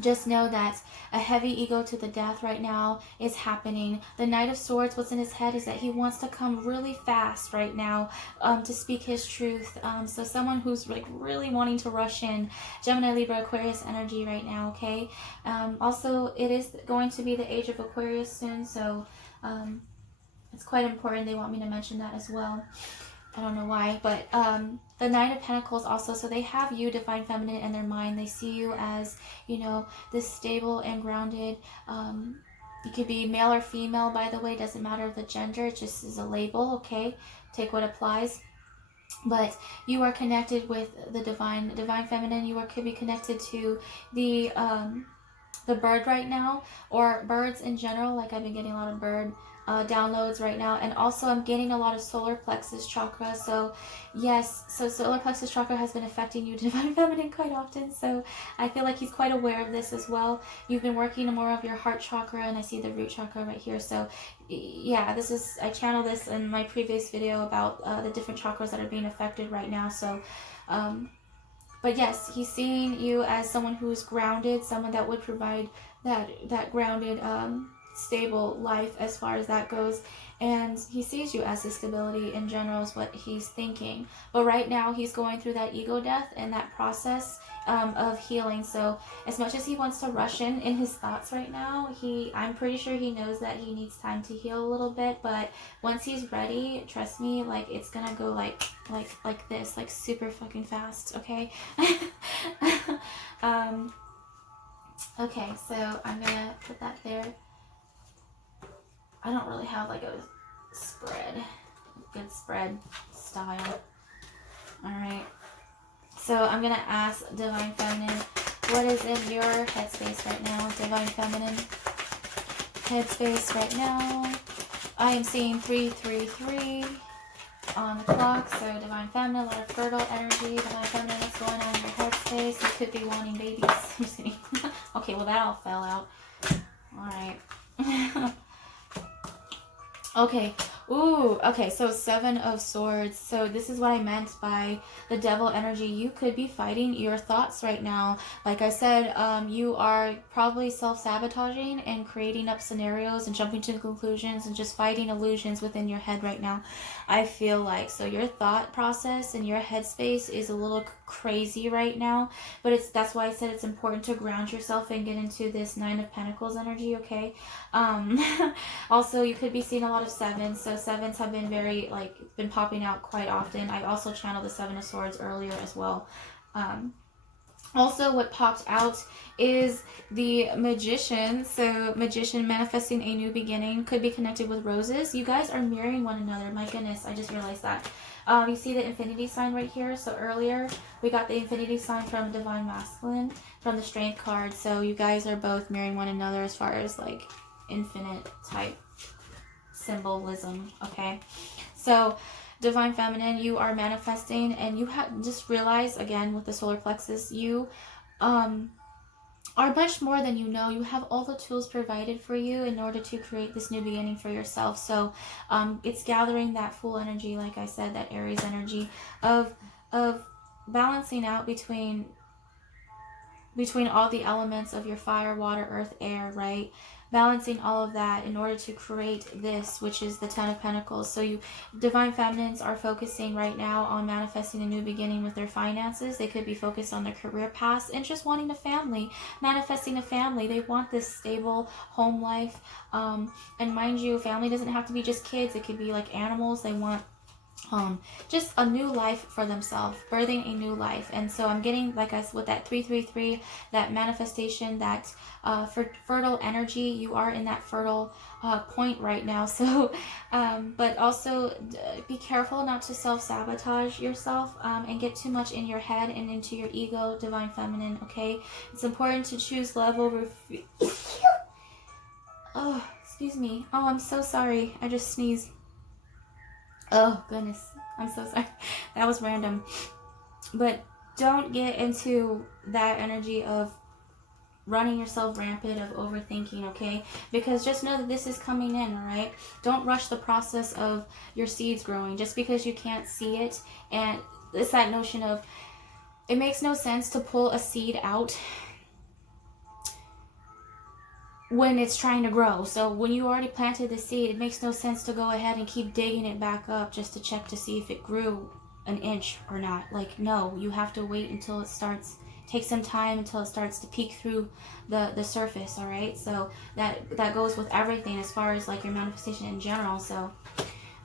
just know that a heavy ego to the death right now is happening. The Knight of Swords, what's in his head is that he wants to come really fast right now to speak his truth. So someone who's like really wanting to rush in. Gemini, Libra, Aquarius energy right now, okay? Also, it is going to be the age of Aquarius soon, so it's quite important. They want me to mention that as well. I don't know why, but the Nine of Pentacles also, so they have you, Divine Feminine, in their mind. They see you as, you know, this stable and grounded. You could be male or female, by the way. Doesn't matter the gender. It just is a label, okay? Take what applies. But you are connected with the Divine Feminine. You could be connected to the bird right now, or birds in general. Like I've been getting a lot of bird downloads right now, and also I'm getting a lot of solar plexus chakra. So yes, so solar plexus chakra has been affecting you, Divine Feminine, quite often. So I feel like he's quite aware of this as well. You've been working more of your heart chakra, and I see the root chakra right here. So yeah, this is, I channeled this in my previous video about the different chakras that are being affected right now. So but yes, he's seeing you as someone who is grounded, someone that would provide that grounded, stable life as far as that goes. And he sees you as his stability in general is what he's thinking. But right now he's going through that ego death and that process of healing. So as much as he wants to rush in his thoughts right now, I'm pretty sure he knows that he needs time to heal a little bit. But once he's ready, trust me, like it's gonna go like this, like super fucking fast, okay? Okay, so I'm gonna put that there. I don't really have like a good spread style. Alright. So I'm going to ask Divine Feminine, what is in your headspace right now? Divine Feminine, headspace right now. I am seeing 333 on the clock. So Divine Feminine, a lot of fertile energy. Divine Feminine, what's going on in your headspace? You could be wanting babies. I'm just kidding. Okay, well that all fell out. Alright. Okay. Ooh, okay, so 7 of Swords. So this is what I meant by the devil energy. You could be fighting your thoughts right now. Like I said, you are probably self-sabotaging and creating up scenarios and jumping to conclusions and just fighting illusions within your head right now. I feel like, so your thought process and your headspace is a little crazy right now, but that's why I said it's important to ground yourself and get into this 9 of Pentacles energy, okay? Also, you could be seeing a lot of 7s, so 7s have been been popping out quite often. I also channeled the 7 of Swords earlier as well. Also, what popped out is the Magician. So, Magician manifesting a new beginning, could be connected with roses. You guys are mirroring one another. My goodness, I just realized that. You see the infinity sign right here. So earlier we got the infinity sign from Divine Masculine, from the Strength card. So you guys are both mirroring one another as far as like infinite type symbolism. Okay, so Divine Feminine, you are manifesting, and you have just realized again with the solar plexus, you are much more than you know. You have all the tools provided for you in order to create this new beginning for yourself. So it's gathering that full energy, like I said, that Aries energy of balancing out between all the elements of your fire, water, earth, air, right? Balancing all of that in order to create this, which is the Ten of Pentacles. So you Divine Feminines are focusing right now on manifesting a new beginning with their finances. They could be focused on their career paths and just wanting a family, manifesting a family. They want this stable home life. And mind you, family doesn't have to be just kids. It could be like animals. They want just a new life for themselves, birthing a new life. And so I'm getting, like I said, with that 333, that manifestation, that for fertile energy. You are in that fertile point right now. So but also be careful not to self-sabotage yourself and get too much in your head and into your ego, Divine Feminine. Okay, it's important to choose love over oh, excuse me. Oh, I'm so sorry, I just sneezed. Oh, goodness. I'm so sorry. That was random. But don't get into that energy of running yourself rampant, of overthinking, okay? Because just know that this is coming in, all right? Don't rush the process of your seeds growing just because you can't see it. And it's that notion of, it makes no sense to pull a seed out when it's trying to grow. So when you already planted the seed, it makes no sense to go ahead and keep digging it back up just to check to see if it grew an inch or not. Like, no, you have to wait until it starts, take some time until it starts to peek through the surface, all right? So that goes with everything as far as like your manifestation in general. So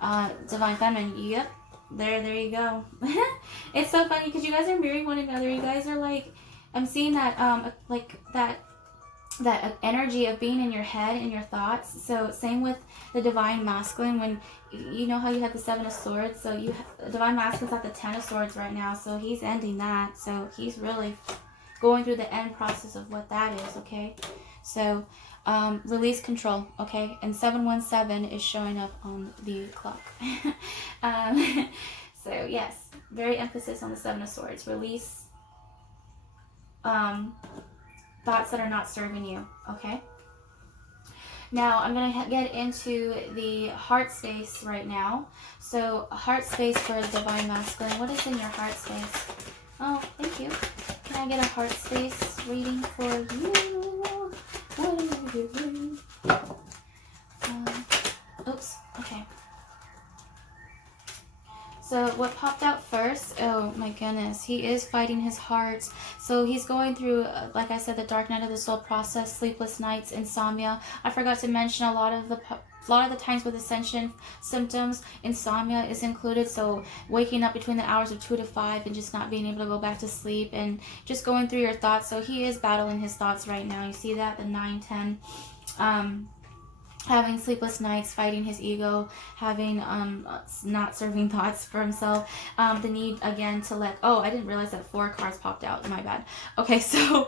Divine Feminine, yep, there you go. It's so funny because you guys are mirroring one another. You guys are like, I'm seeing that like that energy of being in your head and your thoughts. So same with the Divine Masculine, when you know how you have the Seven of Swords, so you Divine Masculine's at the Ten of Swords right now, so he's ending that. So he's really going through the end process of what that is, okay? So release control, okay? And 717 is showing up on the clock. So yes, very emphasis on the Seven of Swords. Release thoughts that are not serving you, okay? Now I'm going to get into the heart space right now. So heart space for the Divine Masculine. What is in your heart space? Oh, thank you. Can I get a heart space reading for you? What are you doing? Oops, okay. So what popped out first, oh my goodness, he is fighting his heart. So he's going through, like I said, the dark night of the soul process, sleepless nights, insomnia. I forgot to mention a lot of the times with ascension symptoms, insomnia is included. So waking up between the hours of 2 to 5 and just not being able to go back to sleep and just going through your thoughts. So he is battling his thoughts right now. You see that, the 9, 10. Having sleepless nights, fighting his ego, having not serving thoughts for himself, the need again to let, oh, I didn't realize that 4 cards popped out, my bad. Okay, so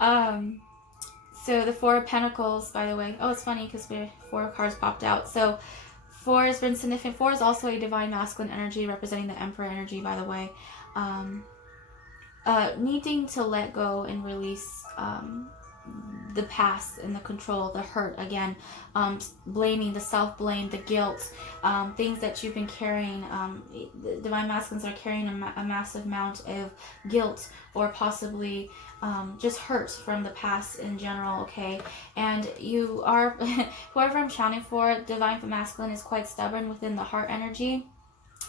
so the 4 of Pentacles, by the way, oh, it's funny because 4 cards popped out. So 4 has been significant. 4 is also a Divine Masculine energy representing the Emperor energy, by the way. Needing to let go and release the past and the control, the hurt, again, blaming, the self-blame, the guilt, things that you've been carrying. The Divine Masculines are carrying a massive amount of guilt or possibly just hurt from the past in general, okay? And you are, whoever I'm channeling for, Divine Masculine is quite stubborn within the heart energy.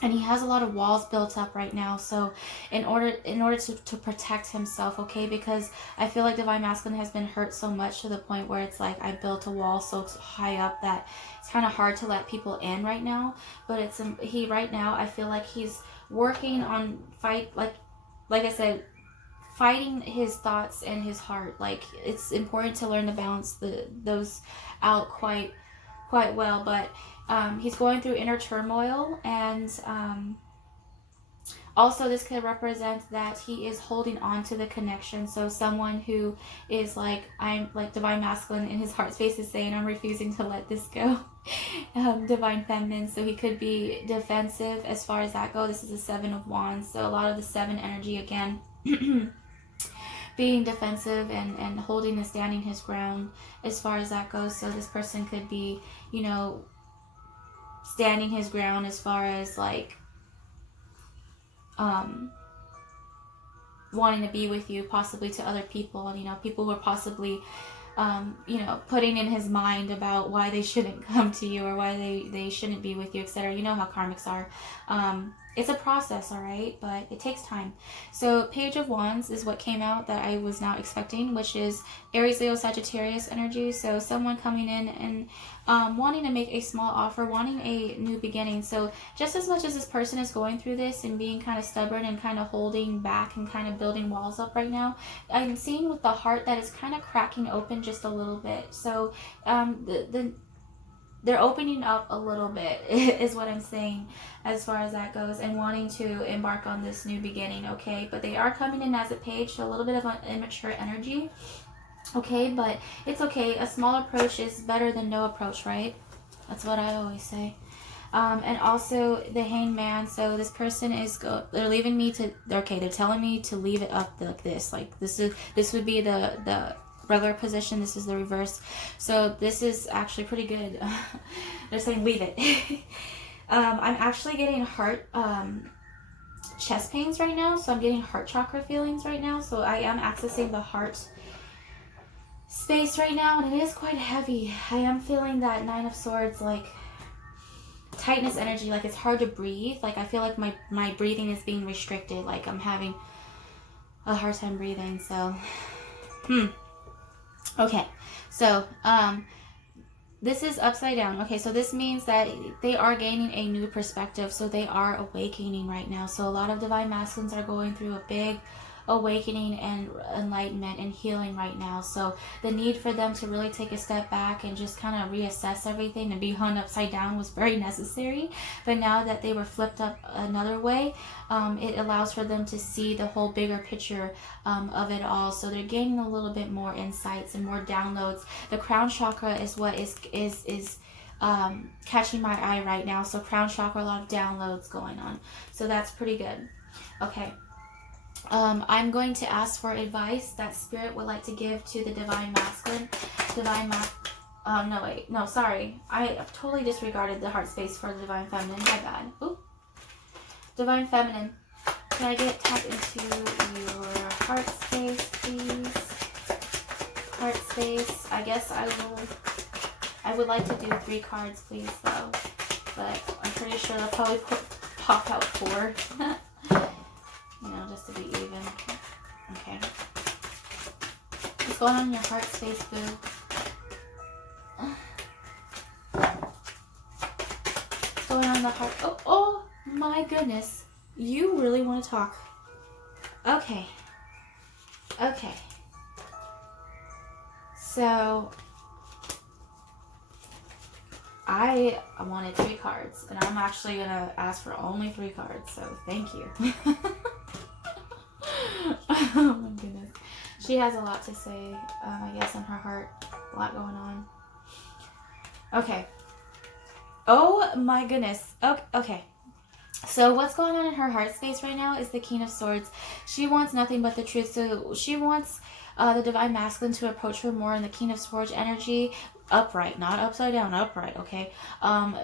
And he has a lot of walls built up right now. So in order to protect himself, okay, because I feel like Divine Masculine has been hurt so much to the point where it's like, I built a wall so high up that it's kind of hard to let people in right now. But it's right now, I feel like he's working on like I said, fighting his thoughts and his heart. Like, it's important to learn to balance those out quite well. But he's going through inner turmoil, and also this could represent that he is holding on to the connection. So someone who is like, I'm like divine masculine in his heart space is saying, I'm refusing to let this go. Divine feminine, so he could be defensive as far as that goes. This is a 7 of Wands, so a lot of the 7 energy again. Being defensive and holding and standing his ground as far as that goes. So this person could be, you know, standing his ground as far as like wanting to be with you, possibly to other people, and you know, people who are possibly you know, putting in his mind about why they shouldn't come to you or why they shouldn't be with you, etc. You know how karmics are. It's a process, all right, but it takes time. So Page of Wands is what came out that I was not expecting, which is Aries, Leo, Sagittarius energy. So someone coming in and wanting to make a small offer, wanting a new beginning. So just as much as this person is going through this and being kind of stubborn and kind of holding back and kind of building walls up right now, I'm seeing with the heart that is kind of cracking open just a little bit. So they're opening up a little bit is what I'm saying as far as that goes, and wanting to embark on this new beginning, okay? But they are coming in as a page, so a little bit of an immature energy, okay? But it's okay. A small approach is better than no approach, right? That's what I always say. And also the Hanged Man. So this person is they're leaving me to, okay, they're telling me to leave it up like this. Like this would be the regular position. This is the reverse. So this is actually pretty good. They're saying leave it. I'm actually getting heart chest pains right now. So I'm getting heart chakra feelings right now. So I am accessing the heart space right now, and it is quite heavy. I am feeling that 9 of Swords, like tightness energy, like it's hard to breathe. Like I feel like my breathing is being restricted. Like I'm having a hard time breathing. So okay, so this is upside down. Okay, so this means that they are gaining a new perspective. So they are awakening right now. So a lot of divine masculines are going through a big awakening and enlightenment and healing right now. So the need for them to really take a step back and just kind of reassess everything and be hung upside down was very necessary. But now that they were flipped up another way, it allows for them to see the whole bigger picture of it all. So they're gaining a little bit more insights and more downloads. The crown chakra is what is catching my eye right now. So crown chakra, a lot of downloads going on. So that's pretty good. Okay. I'm going to ask for advice that Spirit would like to give to the Divine Masculine. No, sorry. I totally disregarded the heart space for the Divine Feminine. My bad. Ooh. Divine Feminine, can I get tapped into your heart space, please? Heart space. I guess I would like to do 3 cards, please, though. But I'm pretty sure they'll probably pop out 4. You know, just to be even. Okay. What's going on in your heart space, boo? What's going on in the heart? Oh my goodness. You really want to talk. Okay. Okay. So, I wanted 3 cards, and I'm actually going to ask for only 3 cards, so thank you. Oh my goodness. She has a lot to say, I guess, in her heart. A lot going on. Okay. Oh my goodness. Okay. So what's going on in her heart space right now is the King of Swords. She wants nothing but the truth. So she wants the Divine Masculine to approach her more in the King of Swords energy. Upright, not upside down, upright, okay?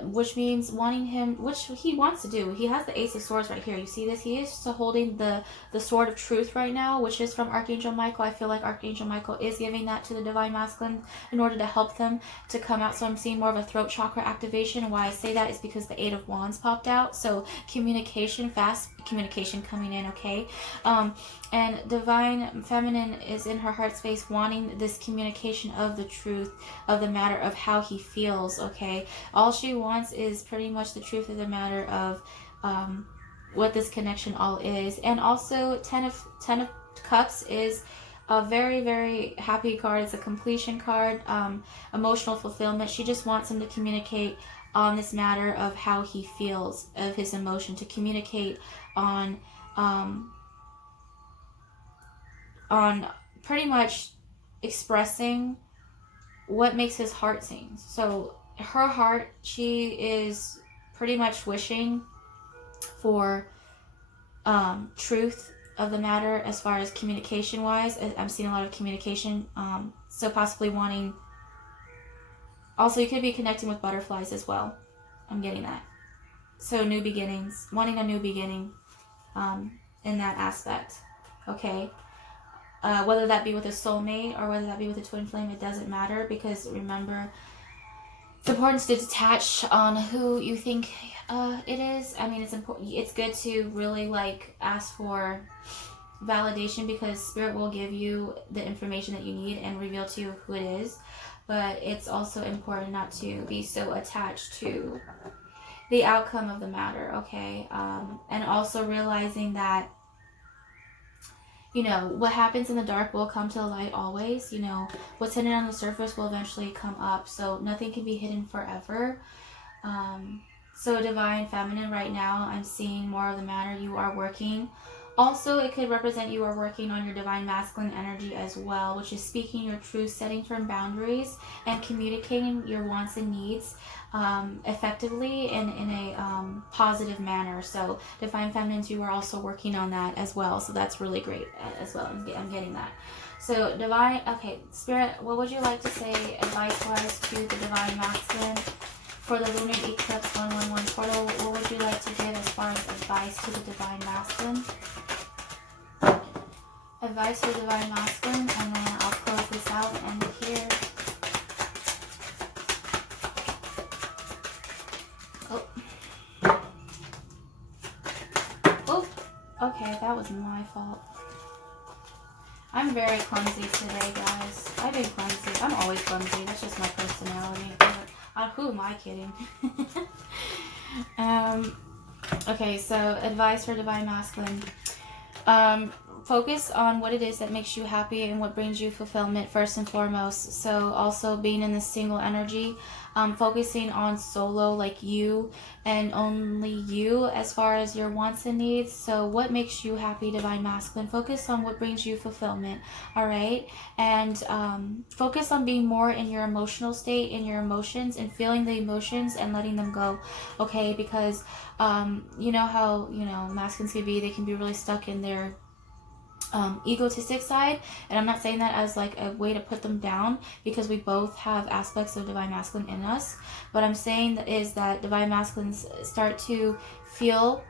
Which means wanting him, which he wants to do. He has the Ace of Swords right here. You see this? He is holding the Sword of Truth right now, which is from Archangel Michael. I feel like Archangel Michael is giving that to the Divine Masculine in order to help them to come out. So I'm seeing more of a throat chakra activation. And why I say that is because the 8 of Wands popped out. So communication, fast communication coming in, okay? And Divine Feminine is in her heart space wanting this communication of the truth of the matter of how he feels, okay? All she wants is pretty much the truth of the matter of what this connection all is. And also 10 of Cups is a very, very happy card. It's a completion card, emotional fulfillment. She just wants him to communicate on this matter of how he feels, of his emotion, to communicate on pretty much expressing what makes his heart sing. So her heart, she is pretty much wishing for truth of the matter as far as communication wise. I'm seeing a lot of communication, so possibly wanting, also you could be connecting with butterflies as well. I'm getting that. So new beginnings, wanting a new beginning in that aspect. Okay, whether that be with a soulmate or whether that be with a twin flame, it doesn't matter, because remember, it's important to detach on who you think it is. I mean, it's important. It's good to really like ask for validation, because spirit will give you the information that you need and reveal to you who it is. But it's also important not to be so attached to the outcome of the matter. Okay, and also realizing that, you know, what happens in the dark will come to the light always. You know, what's hidden on the surface will eventually come up. So nothing can be hidden forever. So divine feminine, right now, I'm seeing more of the matter. You are working. Also, it could represent you are working on your divine masculine energy as well, which is speaking your truth, setting firm boundaries, and communicating your wants and needs effectively and in a positive manner. So divine feminines, you are also working on that as well. So that's really great as well. I'm getting that. So divine, okay, spirit, what would you like to say advice-wise to the divine masculine for the lunar eclipse 111 portal? What would you like to give as far as advice to the divine masculine? Advice to the divine masculine, and then I'll close this out and end it here. Oh, okay, that was my fault. I'm very clumsy today, guys. I've been clumsy. I'm always clumsy. That's just my personality. Who am I kidding? Okay, so advice for divine masculine. Focus on what it is that makes you happy and what brings you fulfillment first and foremost. So also being in the single energy, focusing on solo, like you and only you as far as your wants and needs. So what makes you happy, divine masculine? Focus on what brings you fulfillment. All right, and focus on being more in your emotional state, in your emotions, and feeling the emotions and letting them go. Okay, because you know how, you know, masculines can be, they can be really stuck in their egotistic side, and I'm not saying that as like a way to put them down, because we both have aspects of divine masculine in us. But I'm saying that is that divine masculines start to feel,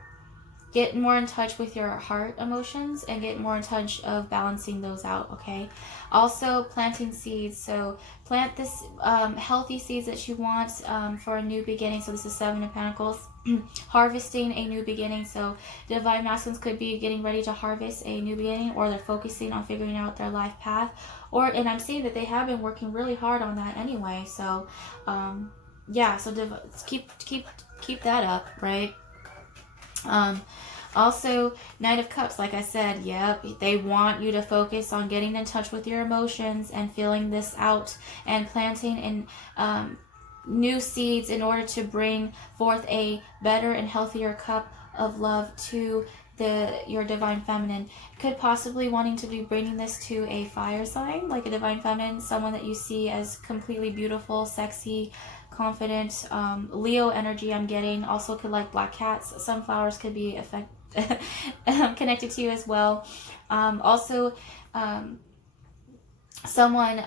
get more in touch with your heart emotions and get more in touch of balancing those out. Okay, also planting seeds. So plant this healthy seeds that you want for a new beginning. So this is 7 of Pentacles. Harvesting a new beginning. So divine masculines could be getting ready to harvest a new beginning, or they're focusing on figuring out their life path, and I'm seeing that they have been working really hard on that anyway. So yeah, so keep that up, right? Also, Knight of Cups, like I said, yep, they want you to focus on getting in touch with your emotions and feeling this out and planting in new seeds in order to bring forth a better and healthier cup of love to your divine feminine. Could possibly wanting to be bringing this to a fire sign, like a divine feminine, someone that you see as completely beautiful, sexy, confident. Leo energy I'm getting. Also could like black cats. Sunflowers could be connected to you as well. Also someone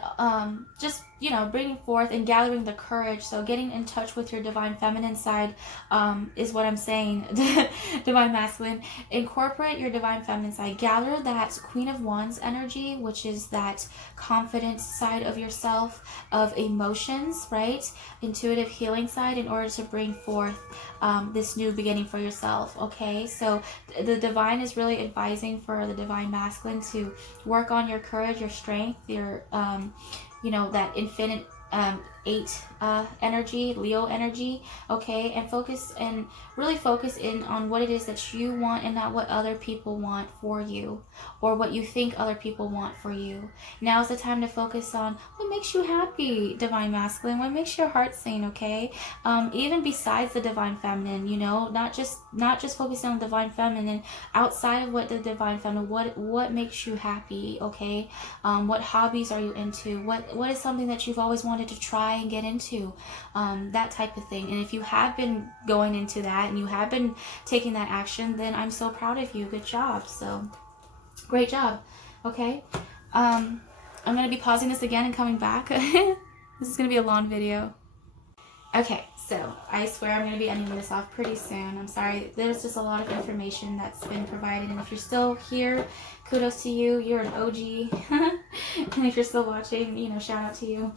just, you know, bringing forth and gathering the courage. So getting in touch with your divine feminine side is what I'm saying. Divine masculine, incorporate your divine feminine side. Gather that Queen of Wands energy, which is that confident side of yourself, of emotions, right? Intuitive healing side, in order to bring forth this new beginning for yourself. Okay, so the divine is really advising for the divine masculine to work on your courage, your strength, your you know, that infinite 8 energy, Leo energy, okay, and really focus in on what it is that you want and not what other people want for you, or what you think other people want for you. Now's the time to focus on what makes you happy, divine masculine, what makes your heart sing, okay? Even besides the divine feminine, you know, not just focusing on divine feminine, outside of what the divine feminine, what makes you happy, okay? What hobbies are you into? What is something that you've always wanted to try and get into? That type of thing. And if you have been going into that and you have been taking that action, then I'm so proud of you. Good job. So great job. Okay. I'm going to be pausing this again and coming back. This is going to be a long video. Okay, so I swear I'm going to be ending this off pretty soon. I'm sorry. There's just a lot of information that's been provided. And if you're still here, kudos to you. You're an OG. And if you're still watching, you know, shout out to you.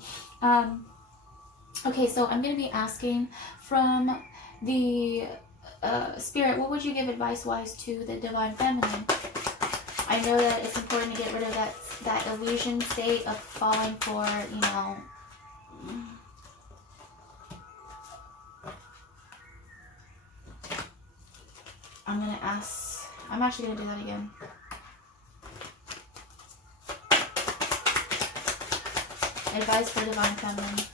Okay, so I'm going to be asking from the Spirit, what would you give advice-wise to the Divine Feminine? I know that it's important to get rid of that illusion state of falling for, you know... I'm actually going to do that again. Advice for Divine Feminine.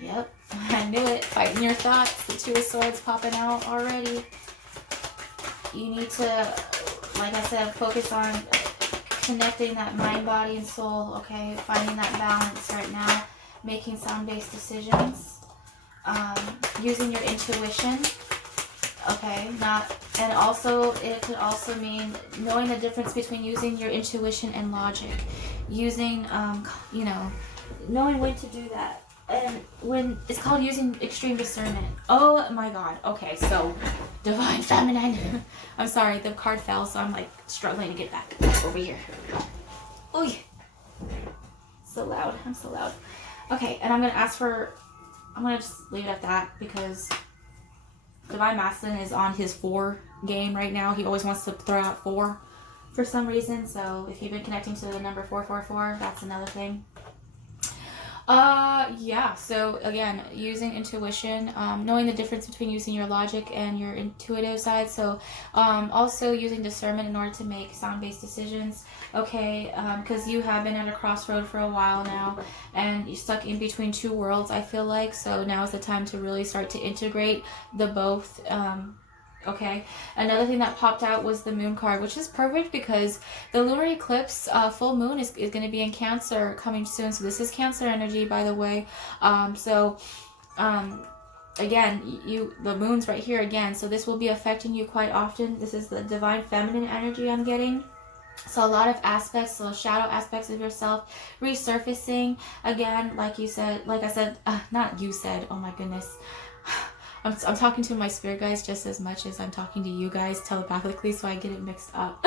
Yep, I knew it. Fighting your thoughts. The Two of Swords popping out already. You need to, like I said, focus on connecting that mind, body, and soul, okay? Finding that balance right now. Making sound-based decisions. Using your intuition, okay, and also it could also mean knowing the difference between using your intuition and logic, using, you know, knowing when to do that, and when it's called using extreme discernment. Oh my God. Okay, so Divine Feminine. I'm sorry, the card fell, so I'm like struggling to get back over here. Oh yeah, so loud. I'm so loud. Okay, and I'm gonna just leave it at that because Divine Masculine is on his 4 game right now. He always wants to throw out 4 for some reason. So if you've been connecting to the number 444, that's another thing. Yeah. So again, using intuition, knowing the difference between using your logic and your intuitive side. So also using discernment in order to make sound-based decisions. Okay, because you have been at a crossroad for a while now, and you're stuck in between 2 worlds, I feel like. So now is the time to really start to integrate the both. Okay, another thing that popped out was the moon card, which is perfect because the lunar eclipse full moon is going to be in Cancer coming soon. So this is Cancer energy, by the way. Again, the moon's right here again, so this will be affecting you quite often. This is the Divine Feminine energy I'm getting. So a lot of aspects, so shadow aspects of yourself resurfacing again, like I said, not you said, oh my goodness. I'm talking to my spirit guys just as much as I'm talking to you guys telepathically, so I get it mixed up.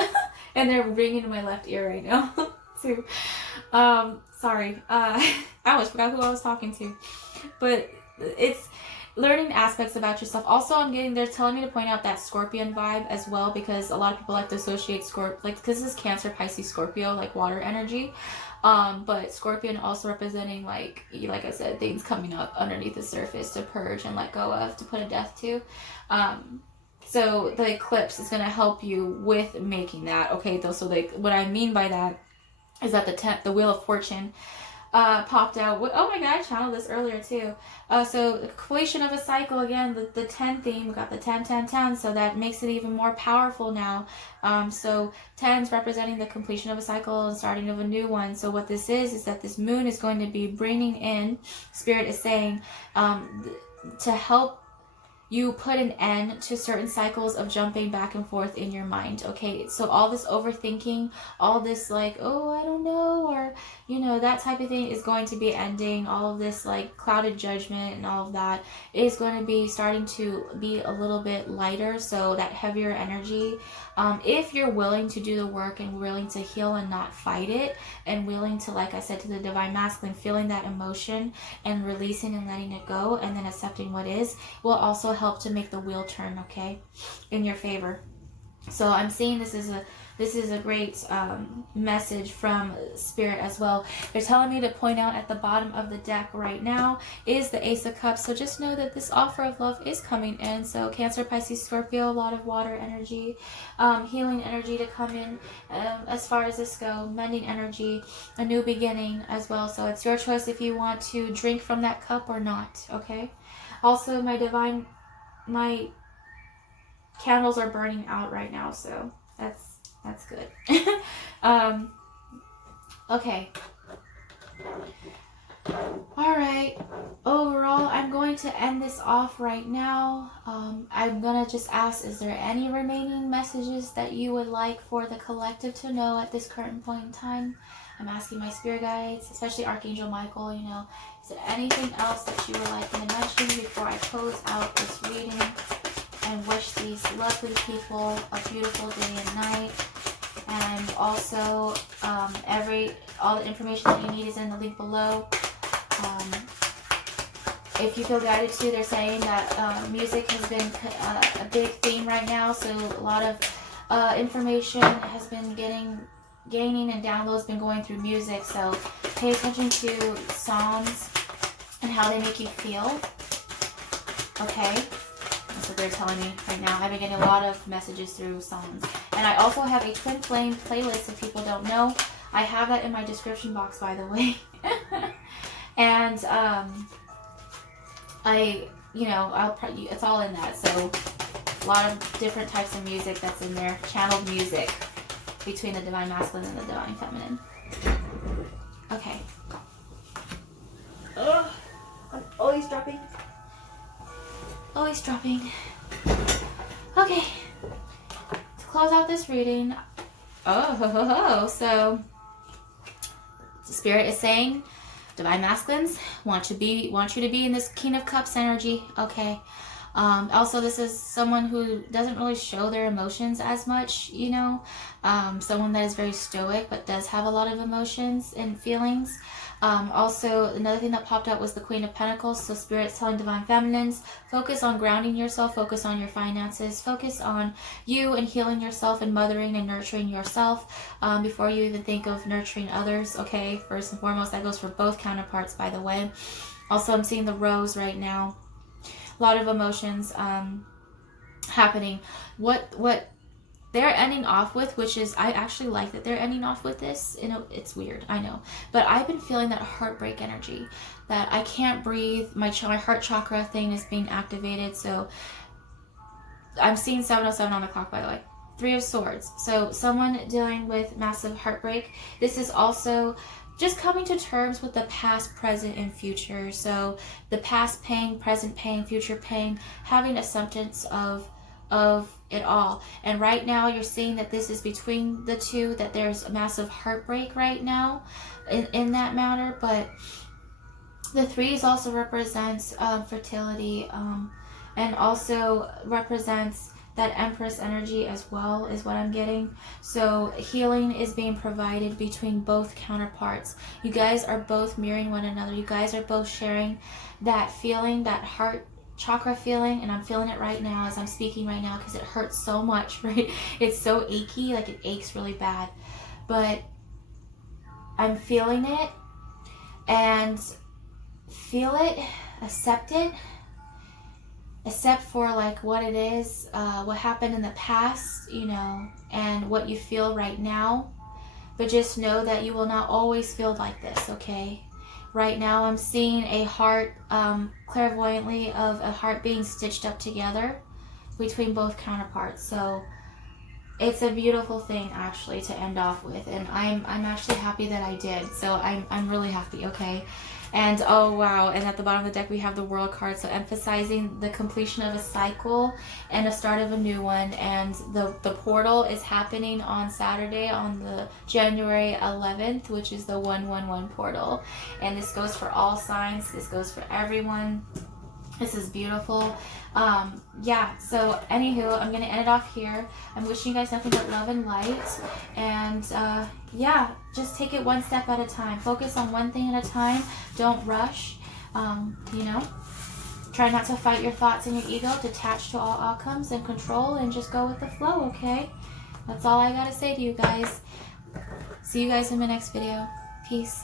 And they're ringing in my left ear right now, too. Sorry. I almost forgot who I was talking to. But it's learning aspects about yourself. Also, they're telling me to point out that Scorpion vibe as well, because a lot of people like to associate because this is Cancer, Pisces, Scorpio, like water energy. But Scorpion also representing, like I said, things coming up underneath the surface to purge and let go of, to put a death to. So the eclipse is going to help you with making that. Okay, so what I mean by that is that the Wheel of Fortune popped out. Oh my god, I channeled this earlier too. So the completion of a cycle, again, the 10 theme, we got the 10, 10, 10, so that makes it even more powerful now. So 10's representing the completion of a cycle and starting of a new one. So what this is that this moon is going to be bringing in, Spirit is saying, to help you put an end to certain cycles of jumping back and forth in your mind. Okay, so all this overthinking, all this like, oh, I don't know, or that type of thing is going to be ending. All of this like clouded judgment and all of that is going to be starting to be a little bit lighter, so that heavier energy, if you're willing to do the work and willing to heal and not fight it, and willing to, like I said, to the Divine Masculine, feeling that emotion and releasing and letting it go and then accepting what is, will also help to make the wheel turn, okay, in your favor. So I'm seeing this as this is a great message from Spirit as well. They're telling me to point out at the bottom of the deck right now is the Ace of Cups. So just know that this offer of love is coming in. So Cancer, Pisces, Scorpio, a lot of water energy, healing energy to come in as far as this go, mending energy, a new beginning as well. So it's your choice if you want to drink from that cup or not, okay? Also, my candles are burning out right now, so that's good. Okay. All right. Overall, I'm going to end this off right now. I'm going to just ask, is there any remaining messages that you would like for the collective to know at this current point in time? I'm asking my spirit guides, especially Archangel Michael, you know, is there anything else that you would like me to mention before I close out this reading and wish these lovely people a beautiful day and night? And also, all the information that you need is in the link below. If you feel guided to, they're saying that music has been a big theme right now, so a lot of information has been gaining and downloads been going through music, so pay attention to songs and how they make you feel, okay? That's what they're telling me right now. I've been getting a lot of messages through songs. And I also have a Twin Flame playlist, if people don't know. I have that in my description box, by the way. And it's all in that. So a lot of different types of music that's in there. Channeled music between the Divine Masculine and the Divine Feminine. Okay. Ugh, I'm always dropping. Always dropping. Okay. To close out this reading. So Spirit is saying, Divine Masculines want you to be in this King of Cups energy, okay? Also, this is someone who doesn't really show their emotions as much, you know? Someone that is very stoic, but does have a lot of emotions and feelings. Also, another thing that popped up was the Queen of Pentacles. So Spirit's telling Divine Feminines, focus on grounding yourself, focus on your finances, focus on you and healing yourself and mothering and nurturing yourself before you even think of nurturing others, okay? First and foremost, that goes for both counterparts, by the way. Also, I'm seeing the Rose right now. A lot of emotions happening. What they're ending off with, which is, I actually like that they're ending off with this. You know, it's weird, I know. But I've been feeling that heartbreak energy, that I can't breathe. My heart chakra thing is being activated. So I'm seeing 7:07 on the clock, by the way. 3 of Swords. So someone dealing with massive heartbreak. This is also just coming to terms with the past, present, and future. So the past pain, present pain, future pain, having acceptance of it all. And right now you're seeing that this is between the two, that there's a massive heartbreak right now in that matter. But the 3s also represents fertility and also represents that Empress energy as well, is what I'm getting. So healing is being provided between both counterparts. You guys are both mirroring one another. You guys are both sharing that feeling, that heart chakra feeling, and I'm feeling it right now as I'm speaking right now because it hurts so much, right? It's so achy, like it aches really bad. But I'm feeling it, and feel it, accept it, except for like what it is, what happened in the past, you know, and what you feel right now. But just know that you will not always feel like this, okay? Right now I'm seeing a heart, clairvoyantly, of a heart being stitched up together between both counterparts. So it's a beautiful thing actually to end off with, and I'm actually happy that I did. So I'm really happy, okay? And oh wow, and at the bottom of the deck we have the World card, so emphasizing the completion of a cycle and a start of a new one. And the portal is happening on Saturday, on the January 11th, which is the 111 portal. And this goes for all signs, this goes for everyone. This is beautiful. Yeah, so anywho, I'm going to end it off here. I'm wishing you guys nothing but love and light. And yeah, just take it one step at a time. Focus on one thing at a time. Don't rush. You know, try not to fight your thoughts and your ego. Detach to all outcomes and control, and just go with the flow, okay? That's all I gotta say to you guys. See you guys in my next video. Peace.